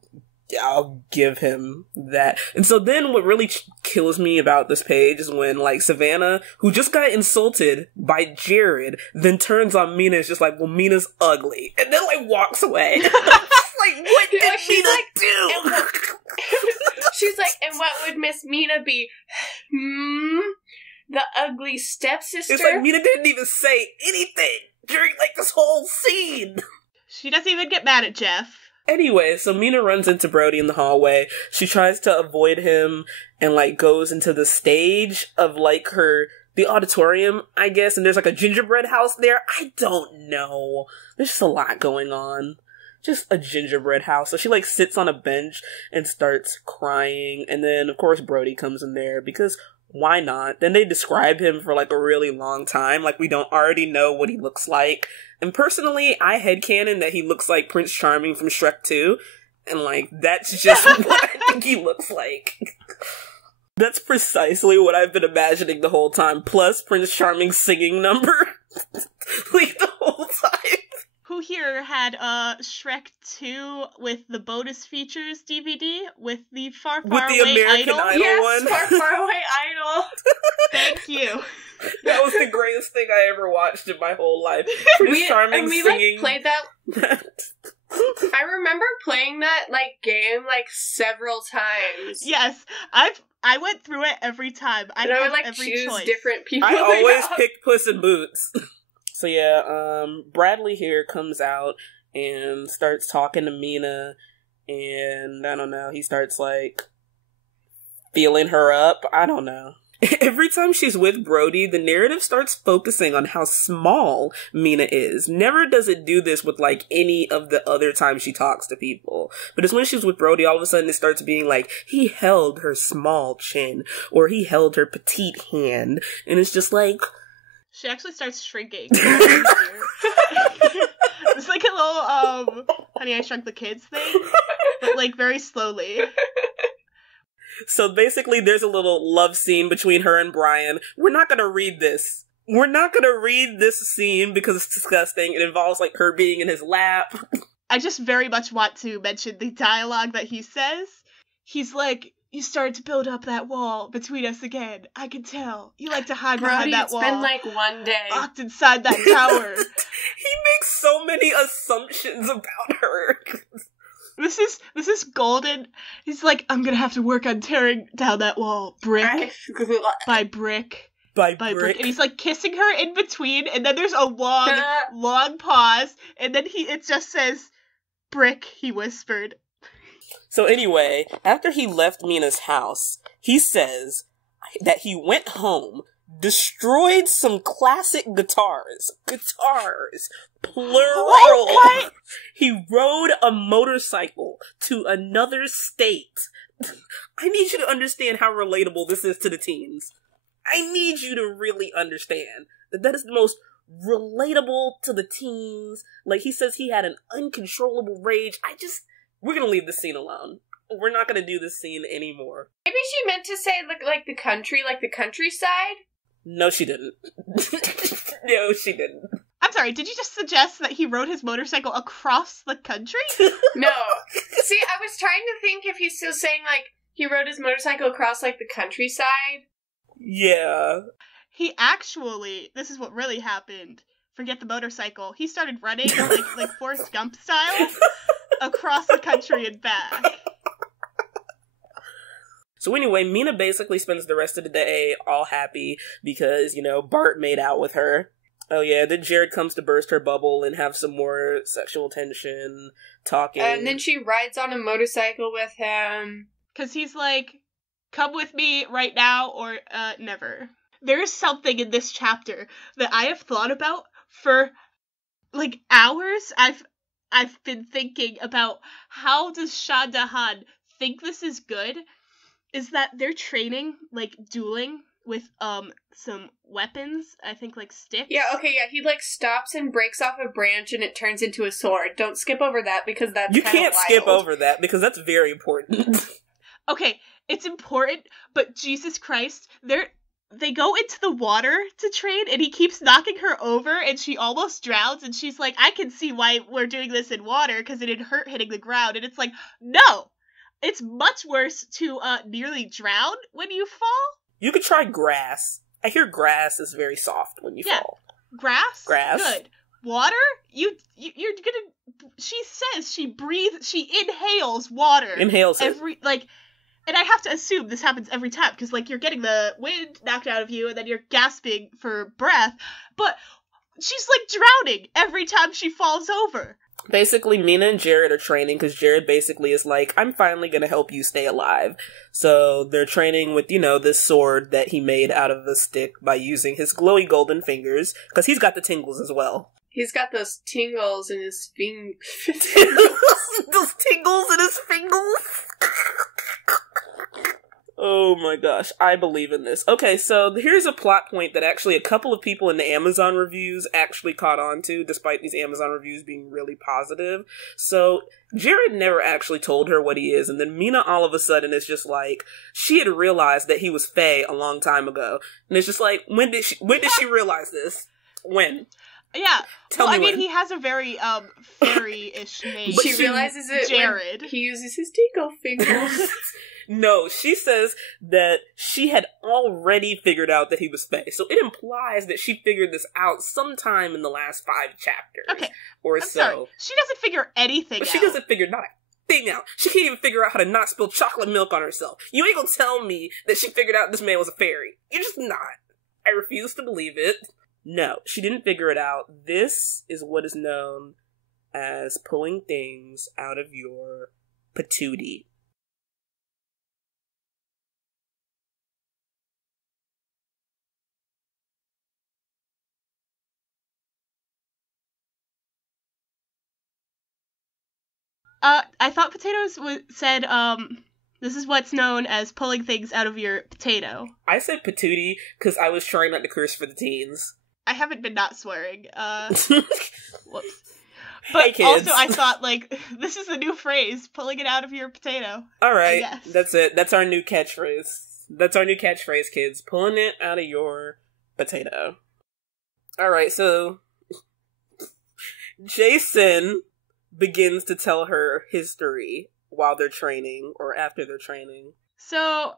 give him that. And so then what really kills me about this page is when, Savannah, who just got insulted by Jared, then turns on Mina and is just like, "Well, Mina's ugly." And then, walks away. What did Mina do? She's like, "And what would Miss Mina be?" The ugly stepsister? It's like Mina didn't even say anything during, this whole scene. She doesn't even get mad at Jeff. Anyway, so Mina runs into Brody in the hallway. She tries to avoid him and, goes into the stage of, the auditorium, I guess, and there's, a gingerbread house there. I don't know. There's just a lot going on. Just a gingerbread house. So she, sits on a bench and starts crying, and then, of course, Brody comes in there because why not? Then they describe him for a really long time, we don't already know what he looks like. And personally, I headcanon that he looks like Prince Charming from Shrek 2, and that's just what I think he looks like. That's precisely what I've been imagining the whole time, plus Prince Charming's singing number. The whole time. Who here had Shrek 2 with the bonus features DVD with the Far Far with the Away American Idol one? Far Far Away Idol. Thank you. That was the greatest thing I ever watched in my whole life. Prince Charming singing. Played that. I remember playing that game several times. Yes, I went through it every time. I would every choose choice. Different people. I always picked Puss in Boots. So yeah, Bradley here comes out and starts talking to Mina, and I don't know, he starts feeling her up. I don't know. Every time she's with Brody, the narrative starts focusing on how small Mina is. Never does it do this with, like, any of the other times she talks to people. But it's when she's with Brody, all of a sudden it starts being like, he held her small chin, or he held her petite hand, and it's just like... She actually starts shrinking. It's like a little, Honey, I Shrunk the Kids thing, but, like, very slowly. So basically, there's a little love scene between her and Brian. We're not gonna read this. We're not gonna read this scene because it's disgusting. It involves, like, her being in his lap. I just very much want to mention the dialogue that he says. He's like, you started to build up that wall between us again. I can tell. You like to hide behind that wall. It's been like one day. Locked inside that tower. He makes so many assumptions about her. This is golden. He's like, I'm gonna have to work on tearing down that wall, brick by brick. By brick. And he's like kissing her in between, and then there's a long pause, and then it just says, brick, he whispered. So anyway, after he left Mina's house, he says that he went home, destroyed some classic guitars, plural. What? He rode a motorcycle to another state. I need you to understand how relatable this is to the teens. I need you to really understand that is the most relatable to the teens. Like, he says he had an uncontrollable rage. We're gonna leave this scene alone. We're not gonna do this scene anymore. Maybe she meant to say, like the country, like the countryside? No, she didn't. No, she didn't. I'm sorry, did you just suggest that he rode his motorcycle across the country? No. See, I was trying to think if he's still saying, like, he rode his motorcycle across, like, the countryside. Yeah. He actually, this is what really happened. Forget the motorcycle. He started running, like Forrest Gump style, across the country and back. So anyway, Mina basically spends the rest of the day all happy because, Bart made out with her. Oh yeah, then Jared comes to burst her bubble and have some more sexual tension, talking. And then she rides on a motorcycle with him. Because he's like, come with me right now or never. There is something in this chapter that I have thought about for, like, hours. I've been thinking about how does Chanda Hahn think this is good? Is that they're training, like, dueling with some weapons, I think, like sticks. Yeah, okay, yeah, he like stops and breaks off a branch and it turns into a sword. Don't skip over that because that's You can't skip over that because that's very important. Okay, it's important, but Jesus Christ, they go into the water to train and he keeps knocking her over and she almost drowns and she's like, I can see why we're doing this in water because it didn't hurt hitting the ground. And it's like, no! It's much worse to nearly drown when you fall. You could try grass. I hear grass is very soft when you fall. Grass? Grass. Good. Water? You're gonna... She says she inhales water. Inhales it. And I have to assume this happens every time, because, like, you're getting the wind knocked out of you, and then you're gasping for breath, but she's, like, drowning every time she falls over. Basically, Mina and Jared are training, because Jared basically is like, I'm finally gonna help you stay alive. So they're training with, this sword that he made out of a stick by using his glowy golden fingers, because he's got the tingles as well. He's got those tingles in his fingers. Those tingles in his fingers? Oh my gosh, I believe in this. Okay, so here's a plot point that actually a couple of people in the Amazon reviews actually caught on to, despite these Amazon reviews being really positive. So, Jared never actually told her what he is, and then Mina all of a sudden is just like, she had realized that he was Fae a long time ago. And it's just like, when did she realize this? When? Yeah. Tell me when. He has a very, fairy-ish name. But she realizes it Jared. When he uses his dingo fingers. No, she says that she had already figured out that he was Fae. So it implies that she figured this out sometime in the last 5 chapters. Okay. Or I'm so. sorry. She doesn't figure anything out. She doesn't figure not a thing out. She can't even figure out how to not spill chocolate milk on herself. You ain't gonna tell me that she figured out this man was a fairy. You're just not. I refuse to believe it. No, she didn't figure it out. This is what is known as pulling things out of your patootie. I thought potatoes said, this is what's known as pulling things out of your potato. I said patootie because I was trying not to curse for the teens. I haven't been not swearing. Whoops. But hey, kids. Also, I thought, like, this is a new phrase, pulling it out of your potato. Alright, that's it. That's our new catchphrase, kids. Pulling it out of your potato. Alright, so Jason begins to tell her history while they're training, or after they're training. So,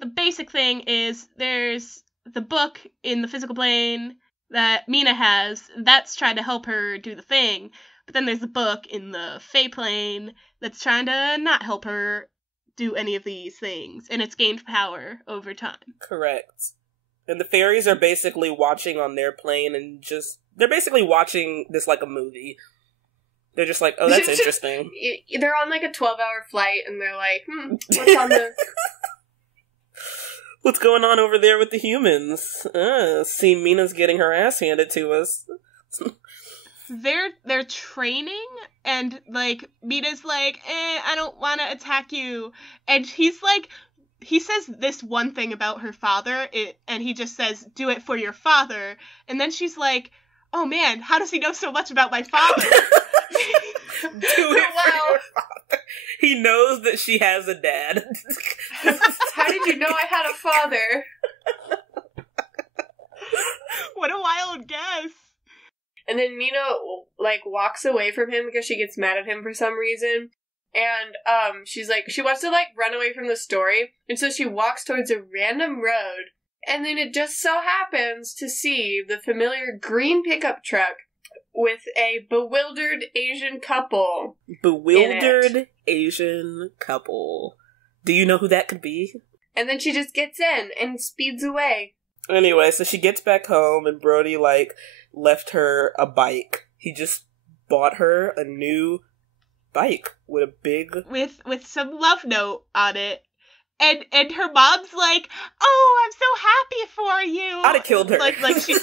the basic thing is, there's the book in the physical plane that Mina has, that's trying to help her do the thing. But then there's the book in the Fey plane that's trying to not help her do any of these things. And it's gained power over time. Correct. And the fairies are basically watching on their plane and they're basically watching this like a movie. They're just like, oh, that's interesting. They're on like a 12-hour flight and they're like, what's on the... What's going on over there with the humans? See, Mina's getting her ass handed to us. They're training, and, like, Mina's like, I don't want to attack you. And he's like, he says this one thing about her father, and he just says, do it for your father. And then she's like, oh man, how does he know so much about my father? Do it for your father. He knows that she has a dad. How did you know I had a father? What a wild guess. And then Mina, like, walks away from him because she gets mad at him for some reason. And, she's like, she wants to, like, run away from the story. And so she walks towards a random road. And then it just so happens to see the familiar green pickup truck with a bewildered Asian couple. Bewildered Asian couple. Do you know who that could be? And then she just gets in and speeds away. Anyway, so she gets back home and Brody, like, left her a bike. He just bought her a new bike with a big... With some love note on it. And her mom's like, oh, I'm so happy for you. I'd have killed her. Like she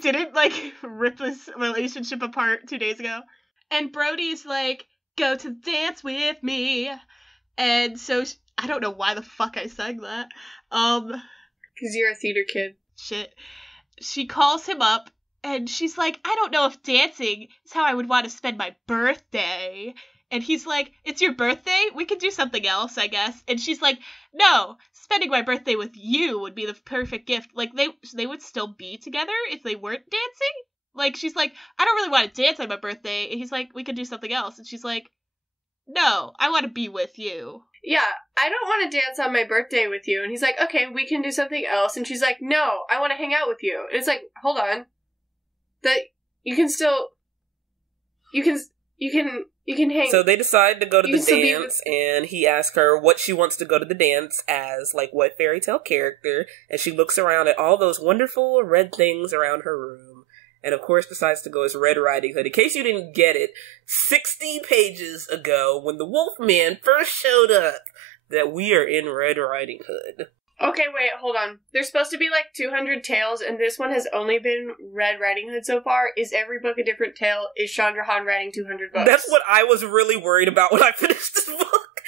didn't rip this relationship apart 2 days ago. And Brody's like, go to the dance with me. And so I don't know why the fuck I sang that. Because you're a theater kid. Shit. She calls him up and she's like, I don't know if dancing is how I would want to spend my birthday. And he's like, it's your birthday? We could do something else, I guess. And she's like, no, spending my birthday with you would be the perfect gift. Like, they would still be together if they weren't dancing? Like, she's like, I don't really want to dance on my birthday. And he's like, we could do something else. And she's like, no, I want to be with you. Yeah, I don't want to dance on my birthday with you. And he's like, okay, we can do something else. And she's like, no, I want to hang out with you. And it's like, hold on. You can hang. So they decide to go to the dance, and he asks her what she wants to go to the dance as, like, what fairy tale character, and she looks around at all those wonderful red things around her room, and of course decides to go as Red Riding Hood. In case you didn't get it, 60 pages ago, when the Wolfman first showed up, that we are in Red Riding Hood. Okay, wait, hold on. There's supposed to be like 200 tales, and this one has only been Red Riding Hood so far. Is every book a different tale? Is Chanda Hahn writing 200 books? That's what I was really worried about when I finished this book.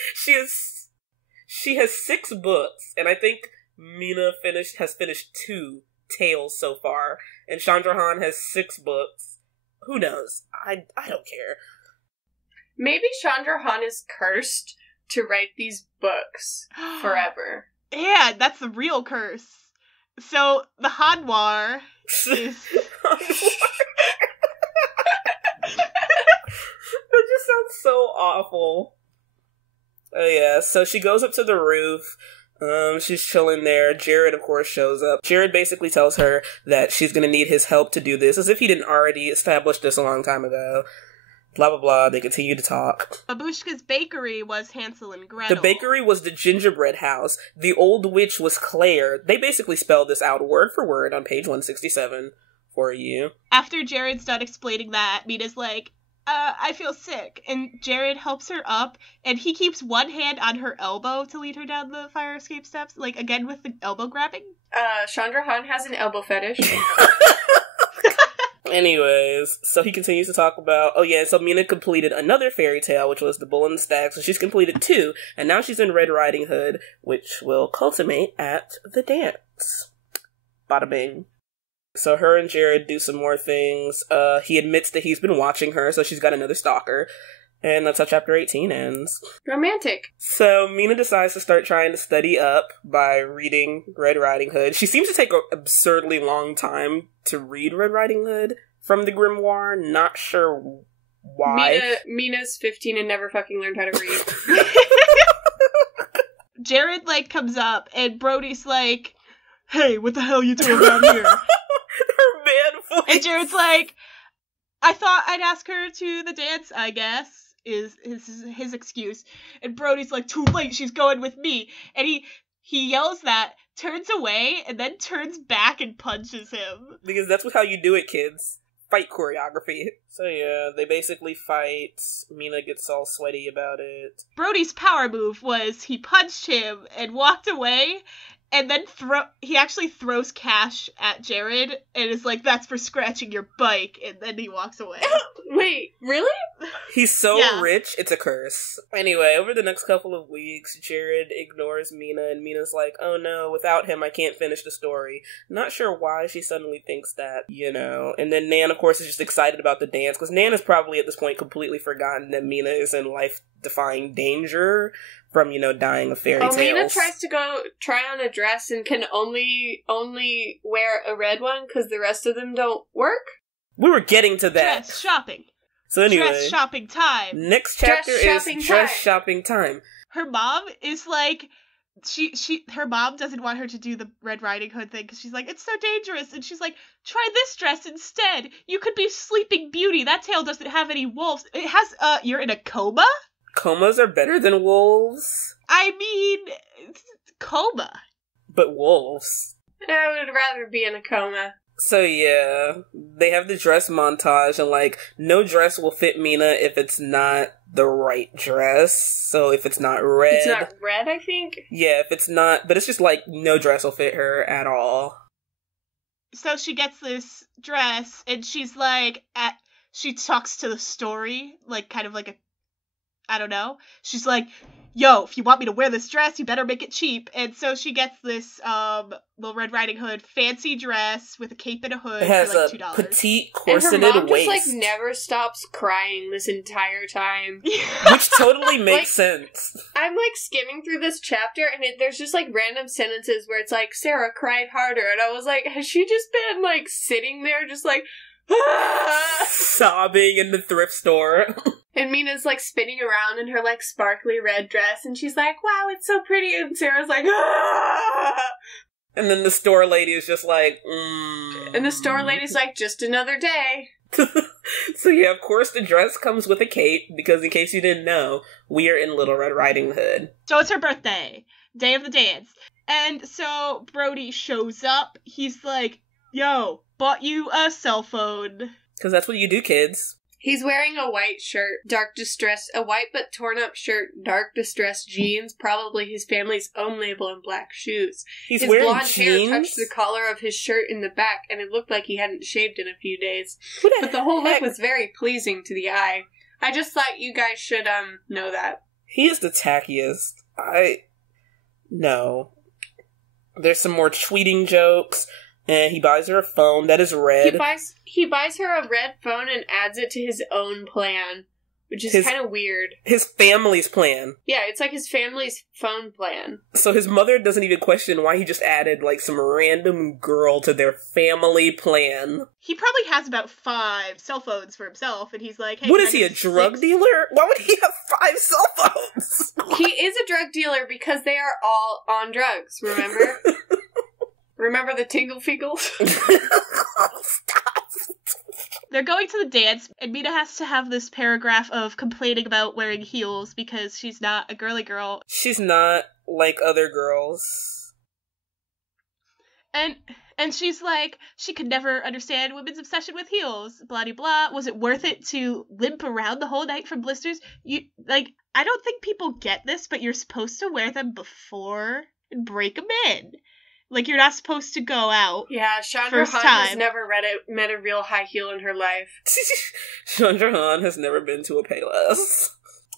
She has 6 books, and I think Mina has finished 2 tales so far, and Chanda Hahn has 6 books. Who knows? I don't care. Maybe Chanda Hahn is cursed to write these books forever. Yeah, that's the real curse. So, the Hanwar is... That just sounds so awful. Oh yeah, so she goes up to the roof. She's chilling there. Jared, of course, shows up. Jared basically tells her that she's gonna need his help to do this, as if he didn't already establish this a long time ago. Blah, blah, blah. They continue to talk. Babushka's bakery was Hansel and Gretel. The bakery was the gingerbread house. The old witch was Claire. They basically spelled this out word for word on page 167 for you. After Jared's done explaining that, Mina's like, I feel sick. And Jared helps her up, and he keeps one hand on her elbow to lead her down the fire escape steps. Like, again, with the elbow grabbing. Chanda Hahn has an elbow fetish. Anyways, so he continues to talk about, so Mina completed another fairy tale, which was The Bull and the Stag, so she's completed 2, and now she's in Red Riding Hood, which will culminate at the dance. Bada bing. So her and Jared do some more things. He admits that he's been watching her, so she's got another stalker. And that's how chapter 18 ends. Romantic. So Mina decides to start trying to study up by reading Red Riding Hood. She seems to take an absurdly long time to read Red Riding Hood from the grimoire. Not sure why. Mina's 15 and never fucking learned how to read. Jared, comes up, and Brody's like, hey, what the hell you doing down here? Her man voice. And Jared's like, I thought I'd ask her to the dance, I guess. Is his excuse. And Brody's like, too late, she's going with me. And he yells that, turns away, and then turns back and punches him. Because that's how you do it, kids. Fight choreography. So yeah, they basically fight. Mina gets all sweaty about it. Brody's power move was he punched him and walked away, and then he actually throws cash at Jared and is like, that's for scratching your bike, and then he walks away. Wait, really? He's so rich, it's a curse. Anyway, over the next couple of weeks, Jared ignores Mina, and Mina's like, oh no, without him I can't finish the story. Not sure why she suddenly thinks that, And then Nan, of course, is just excited about the dance, because Nan has probably at this point completely forgotten that Mina is in life-defying danger from, dying of fairy tales. Mina tries to go try on a dress and can only wear a red one because the rest of them don't work. We were getting to that. Dress shopping. So anyway. Dress shopping time. Next chapter is dress shopping time. Her mom is like, her mom doesn't want her to do the Red Riding Hood thing because she's like, it's so dangerous. And she's like, try this dress instead. You could be Sleeping Beauty. That tail doesn't have any wolves. It has, you're in a coma? Comas are better than wolves. I mean, coma. But wolves. I would rather be in a coma. So yeah, they have the dress montage, and no dress will fit Mina if it's not the right dress. So if it's not red. It's not red, I think? Yeah, if it's not, but it's just no dress will fit her at all. So she gets this dress, and she's like, she talks to the story, kind of like a, I don't know. She's like, yo, if you want me to wear this dress, you better make it cheap. And so she gets this little Red Riding Hood fancy dress with a cape and a hood. It has for $2. A petite corseted and her mom waist. just never stops crying this entire time. Which totally makes sense. I'm skimming through this chapter, and there's just random sentences where it's like, Sarah cried harder. And I was like, has she just been sitting there just sobbing in the thrift store? And Mina's spinning around in her sparkly red dress, and she's like, wow, it's so pretty. And Sarah's like, ah! And then the store lady is just And the store lady's like, just another day. So yeah, of course the dress comes with a cape, because in case you didn't know, we are in Little Red Riding Hood. So it's her birthday, day of the dance. And so Brody shows up. He's like, yo, bought you a cell phone. Because that's what you do, kids. He's wearing a white shirt, a white but torn up shirt, dark distressed jeans, probably his family's own label, and black shoes. His wearing blonde jeans? hair touched the collar of his shirt in the back, and it looked like he hadn't shaved in a few days. But the whole look was very pleasing to the eye. I just thought you guys should, know that. He is the tackiest. No. There's some more tweeting jokes. And he buys her a phone that is red. He buys her a red phone and adds it to his own plan, which is kind of weird. His family's plan. Yeah, it's his family's phone plan. So his mother doesn't even question why he just added some random girl to their family plan. He probably has about 5 cell phones for himself, and he's like, hey, what is he, a drug dealer? Why would he have 5 cell phones? He is a drug dealer because they are all on drugs, remember? Remember the Tingle Feagles? Stop. They're going to the dance, and Mina has to have this paragraph of complaining about wearing heels because she's not a girly girl. She's not like other girls. And she's like, she could never understand women's obsession with heels. Blah de blah. Was it worth it to limp around the whole night from blisters? I don't think people get this, but you're supposed to wear them before and break them in. Like, you're not supposed to go out. Yeah, Chanda First Hahn time. has never met a real high heel in her life. Chanda Hahn has never been to a Payless.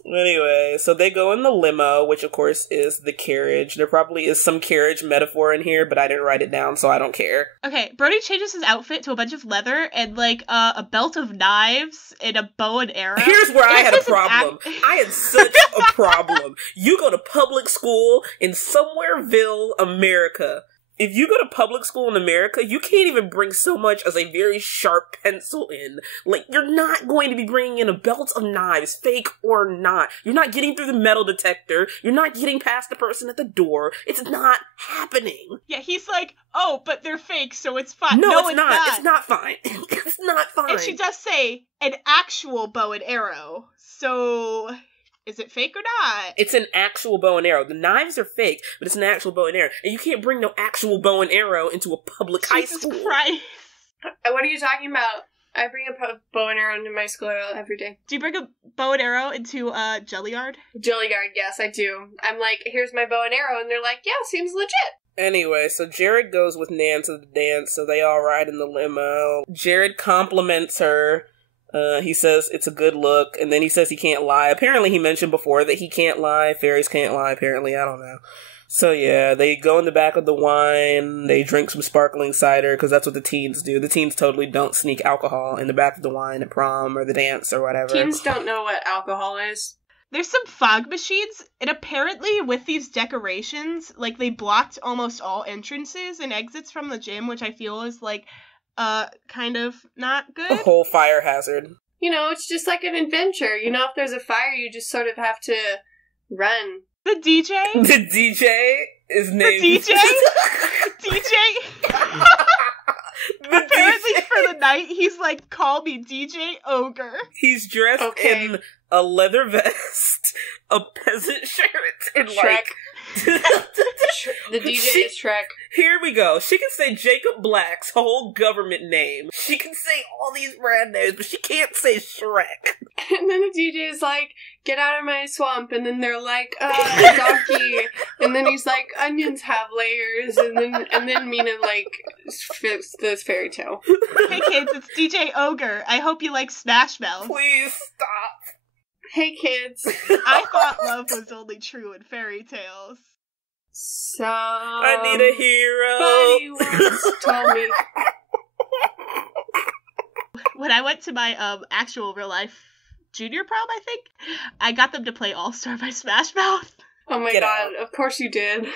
Anyway, so they go in the limo, which of course is the carriage. There probably is some carriage metaphor in here, but I didn't write it down, so I don't care. Okay, Brody changes his outfit to a bunch of leather and, like, a belt of knives and a bow and arrow. Here's where I had a problem. I had such a problem. You go to public school in Somewhereville, America. If you go to public school in America, you can't even bring so much as a very sharp pencil in. Like, you're not going to be bringing in a belt of knives, fake or not. You're not getting through the metal detector. You're not getting past the person at the door. It's not happening. Yeah, he's like, oh, but they're fake, so it's fine. No, it's not. It's not fine. It's not fine. And she does say an actual bow and arrow. So, is it fake or not? It's an actual bow and arrow. The knives are fake, but it's an actual bow and arrow. And you can't bring no actual bow and arrow into a public high school. Jesus Christ. What are you talking about? I bring a bow and arrow into my school every day. Do you bring a bow and arrow into Juilliard? Juilliard, yes, I do. I'm like, here's my bow and arrow, and they're like, yeah, seems legit. Anyway, so Jared goes with Nan to the dance, so they all ride in the limo. Jared compliments her. He says it's a good look, and then he says he can't lie. Apparently he mentioned before that he can't lie. Fairies can't lie, apparently. I don't know. So yeah, they go in the back of the wine, they drink some sparkling cider, because that's what the teens do. The teens totally don't sneak alcohol in the back of the wine at prom or the dance or whatever. Teens don't know what alcohol is. There's some fog machines, and apparently with these decorations, like, they blocked almost all entrances and exits from the gym, which I feel is, like, kind of not good. A whole fire hazard. You know, it's just like an adventure. You know, if there's a fire, you just sort of have to run. The DJ? The DJ is named... The DJ? DJ? Apparently DJ. for the night, he's like, call me DJ Ogre. He's dressed in a leather vest, a peasant shirt, and Shrek. like... The DJ is Shrek. Here we go. She can say Jacob Black's whole government name. She can say all these brand names, but she can't say Shrek. And then the DJ is like, get out of my swamp. And then they're like, donkey. And then he's like, onions have layers. And then Mina, like, fits this fairy tale. Hey kids, it's DJ Ogre. I hope you like Smash Mouth. Please stop. Hey kids. I thought love was only true in fairy tales. So I need a hero. Somebody once told me. When I went to my actual real life junior prom, I think, I got them to play All-Star by Smash Mouth. Oh my god, of course you did.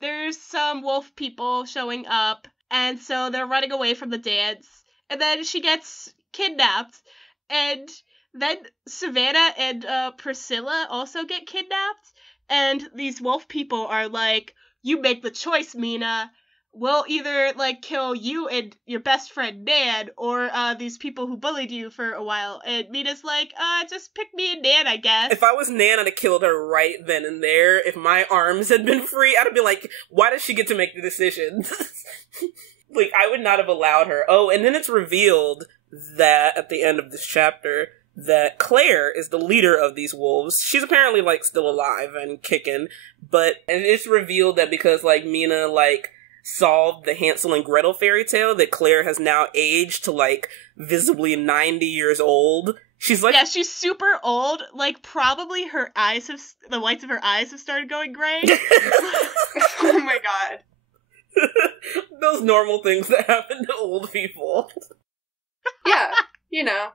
There's some wolf people showing up, and so they're running away from the dance, and then she gets kidnapped, and then Savannah and Priscilla also get kidnapped, and these wolf people are like, you make the choice, Mina. We'll either, like, kill you and your best friend Nan, or these people who bullied you for a while. And Mina's like, just pick me and Nan, I guess. If I was Nan, I'd have killed her right then and there. If my arms had been free, I'd have been like, why does she get to make the decision? Like, I would not have allowed her. Oh, and then it's revealed that, at the end of this chapter, that Claire is the leader of these wolves. She's apparently, like, still alive and kicking, and it's revealed that because, like, Mina, like, solved the Hansel and Gretel fairy tale, that Claire has now aged to, like, visibly 90 years old. She's like... Yeah, she's super old. Like, probably the whites of her eyes have started going gray. Oh my god. Those normal things that happen to old people. Yeah, you know.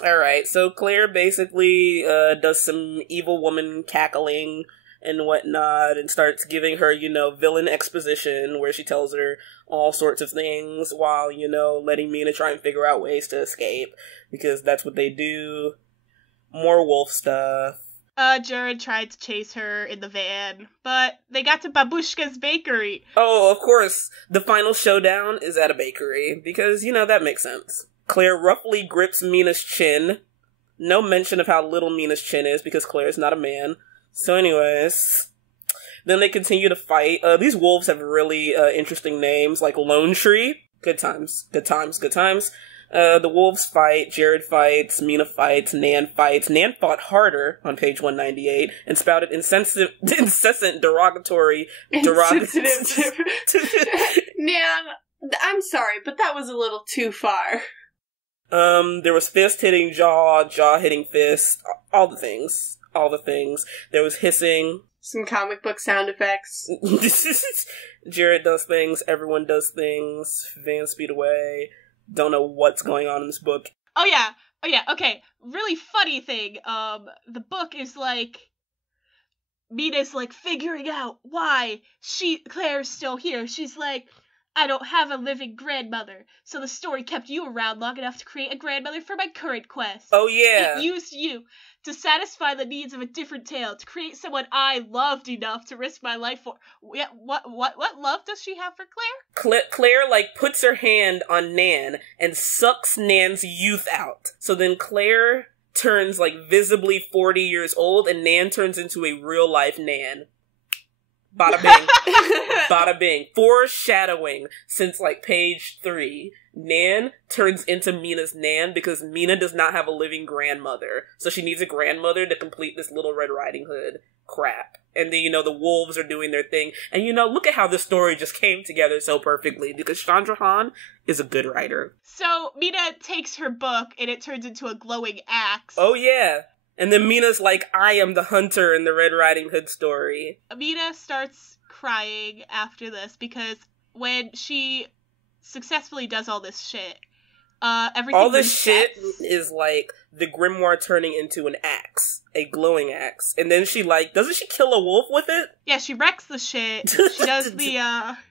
Alright, so Claire basically does some evil woman cackling and whatnot, and starts giving her, villain exposition, where she tells her all sorts of things, while, letting Mina try and figure out ways to escape, because that's what they do. More wolf stuff. Jared tried to chase her in the van, but they got to Babushka's bakery. Oh, of course, the final showdown is at a bakery, because, that makes sense. Claire roughly grips Mina's chin. No mention of how little Mina's chin is, because Claire's not a man. So anyways, then they continue to fight. These wolves have really interesting names, like Lone Tree. Good times, good times, good times. The wolves fight, Jared fights, Mina fights, Nan fights. Nan fought harder on page 198 and spouted incessant derogatory. Insensitive. Nan, I'm sorry, but that was a little too far. There was fist hitting jaw, jaw hitting fist, all the things. There was hissing. Some comic book sound effects. Jared does things, everyone does things, Van speed away. Don't know what's going on in this book. Oh yeah, okay. Really funny thing, the book is like, Mina's like figuring out why Claire's still here. She's like, I don't have a living grandmother, so the story kept you around long enough to create a grandmother for my current quest. Oh yeah. It used you to satisfy the needs of a different tale, to create someone I loved enough to risk my life for. Yeah, what love does she have for Claire? Claire, like, puts her hand on Nan and sucks Nan's youth out. So then Claire turns, like, visibly 40 years old, and Nan turns into a real-life Nan. Bada bing. Bada bing. Foreshadowing since, like, page 3. Nan turns into Mina's Nan because Mina does not have a living grandmother. So she needs a grandmother to complete this Little Red Riding Hood crap. And then, the wolves are doing their thing. And, look at how the story just came together so perfectly because Chanda Hahn is a good writer. So Mina takes her book and it turns into a glowing axe. Oh, yeah. And then Mina's like, I am the hunter in the Red Riding Hood story. Mina starts crying after this because when she successfully does all this shit, everything all this resets. shit is like the grimoire turning into an axe, a glowing axe. And then she doesn't she kill a wolf with it? Yeah, she wrecks the shit. She does the,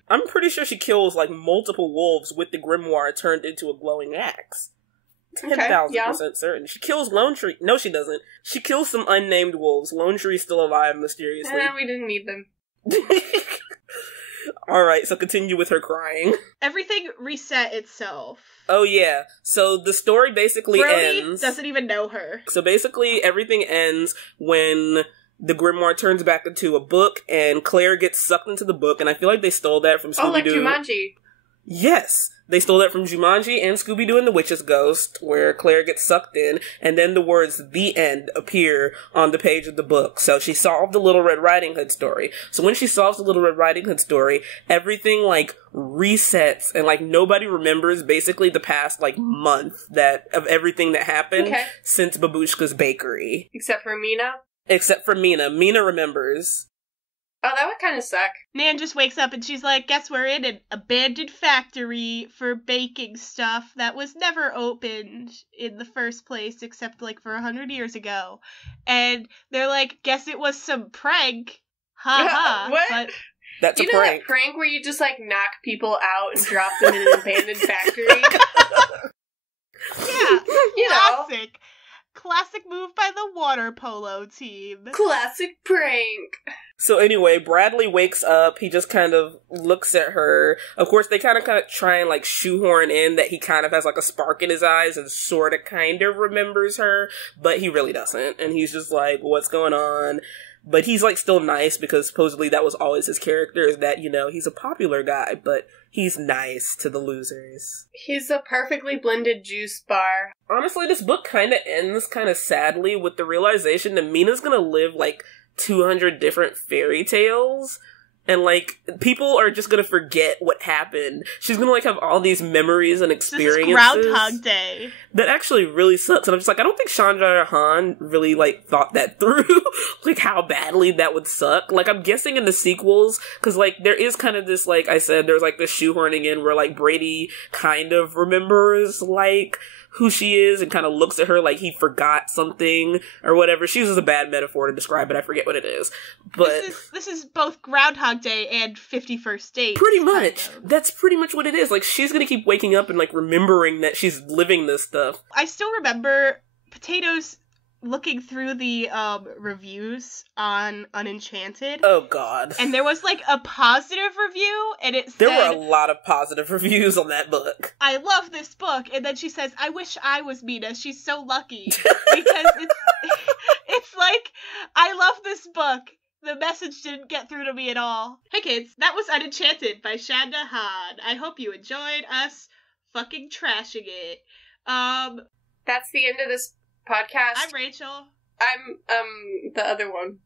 I'm pretty sure she kills, like, multiple wolves with the grimoire turned into a glowing axe. 10,000% certain. She kills Lone Tree. No, she doesn't. She kills some unnamed wolves. Lone Tree's still alive, mysteriously. We didn't need them. Alright, so continue with her crying. Everything reset itself. Oh yeah, so the story basically ends... doesn't even know her. So basically everything ends when the grimoire turns back into a book and Claire gets sucked into the book, and I feel like they stole that from Scooby-Doo. Oh, like Jumanji. Yes! They stole that from Jumanji and Scooby-Doo and the Witch's Ghost, where Claire gets sucked in, and then the words, "The End," appear on the page of the book. So she solved the Little Red Riding Hood story. So when she solves the Little Red Riding Hood story, everything, like, resets, and, like, nobody remembers basically the past, like, month of everything that happened since Babushka's Bakery. Except for Mina? Except for Mina. Mina remembers. Oh, that would kind of suck. Nan just wakes up and she's like, guess we're in an abandoned factory for baking stuff that was never opened in the first place except, like, for 100 years ago. And they're like, guess it was some prank. Ha ha. What? But that's a prank. You know that prank where you just, like, knock people out and drop them in an abandoned factory? Yeah, classic. Classic move by the water polo team. Classic prank. So anyway, Bradley wakes up, he just kind of looks at her. Of course, they kind of try and, like, shoehorn in that he kind of has, like, a spark in his eyes and sort of kind of remembers her, but he really doesn't. And he's just like, what's going on? But he's, like, still nice because supposedly that was always his character, is that, he's a popular guy, but he's nice to the losers. He's a perfectly blended juice bar. Honestly, this book kind of ends kind of sadly with the realization that Mina's gonna live, like, 200 different fairy tales, and, like, people are just gonna forget what happened. She's gonna, like, have all these memories and experiences. This is Groundhog Day. That actually really sucks, and I'm just like, I don't think Chanda Hahn really, like, thought that through, like, how badly that would suck. Like, I'm guessing in the sequels, because, like, there is kind of this, like I said, there's, like, this shoehorning in where, like, Brady kind of remembers, like, who she is and kind of looks at her like he forgot something or whatever. She uses a bad metaphor to describe it. I forget what it is. But this is both Groundhog Day and 51st Dates. Pretty much. That's pretty much what it is. Like, she's gonna keep waking up and, like, remembering that she's living this stuff. I still remember Potatoes looking through the reviews on Unenchanted. Oh god. And there was, like, a positive review, and it said, there were a lot of positive reviews on that book. I love this book. And then she says, I wish I was Mina. She's so lucky. Because it's like, I love this book. The message didn't get through to me at all. Hey kids, that was Unenchanted by Chanda Hahn. I hope you enjoyed us fucking trashing it. That's the end of this podcast. I'm Rachel. I'm the other one.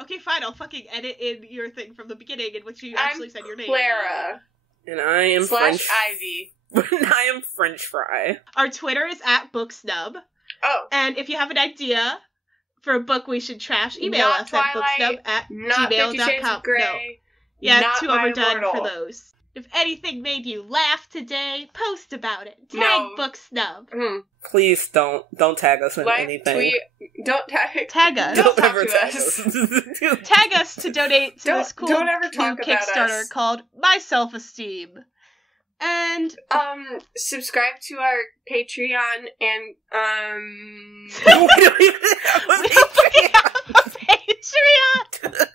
Okay, fine. I'll fucking edit in your thing from the beginning in which you actually said your name. Clara. And I am French Ivy. I am French Fry. Our Twitter is @BookSnub. Oh. And if you have an idea for a book we should trash, email Not us Twilight, at not 50 Shades bookSnub@gmail.com. of Grey, No. Yeah, not it's too My overdone Immortal. for those. If anything made you laugh today, post about it. Tag No. BookSnub. Please don't tag us in anything. Tweet. Don't tag. Tag us. Don't talk ever to tag us. Tag us to donate to this cool don't ever new talk about Kickstarter us. called My Self-Esteem. And Subscribe to our Patreon and we don't fucking have a Patreon.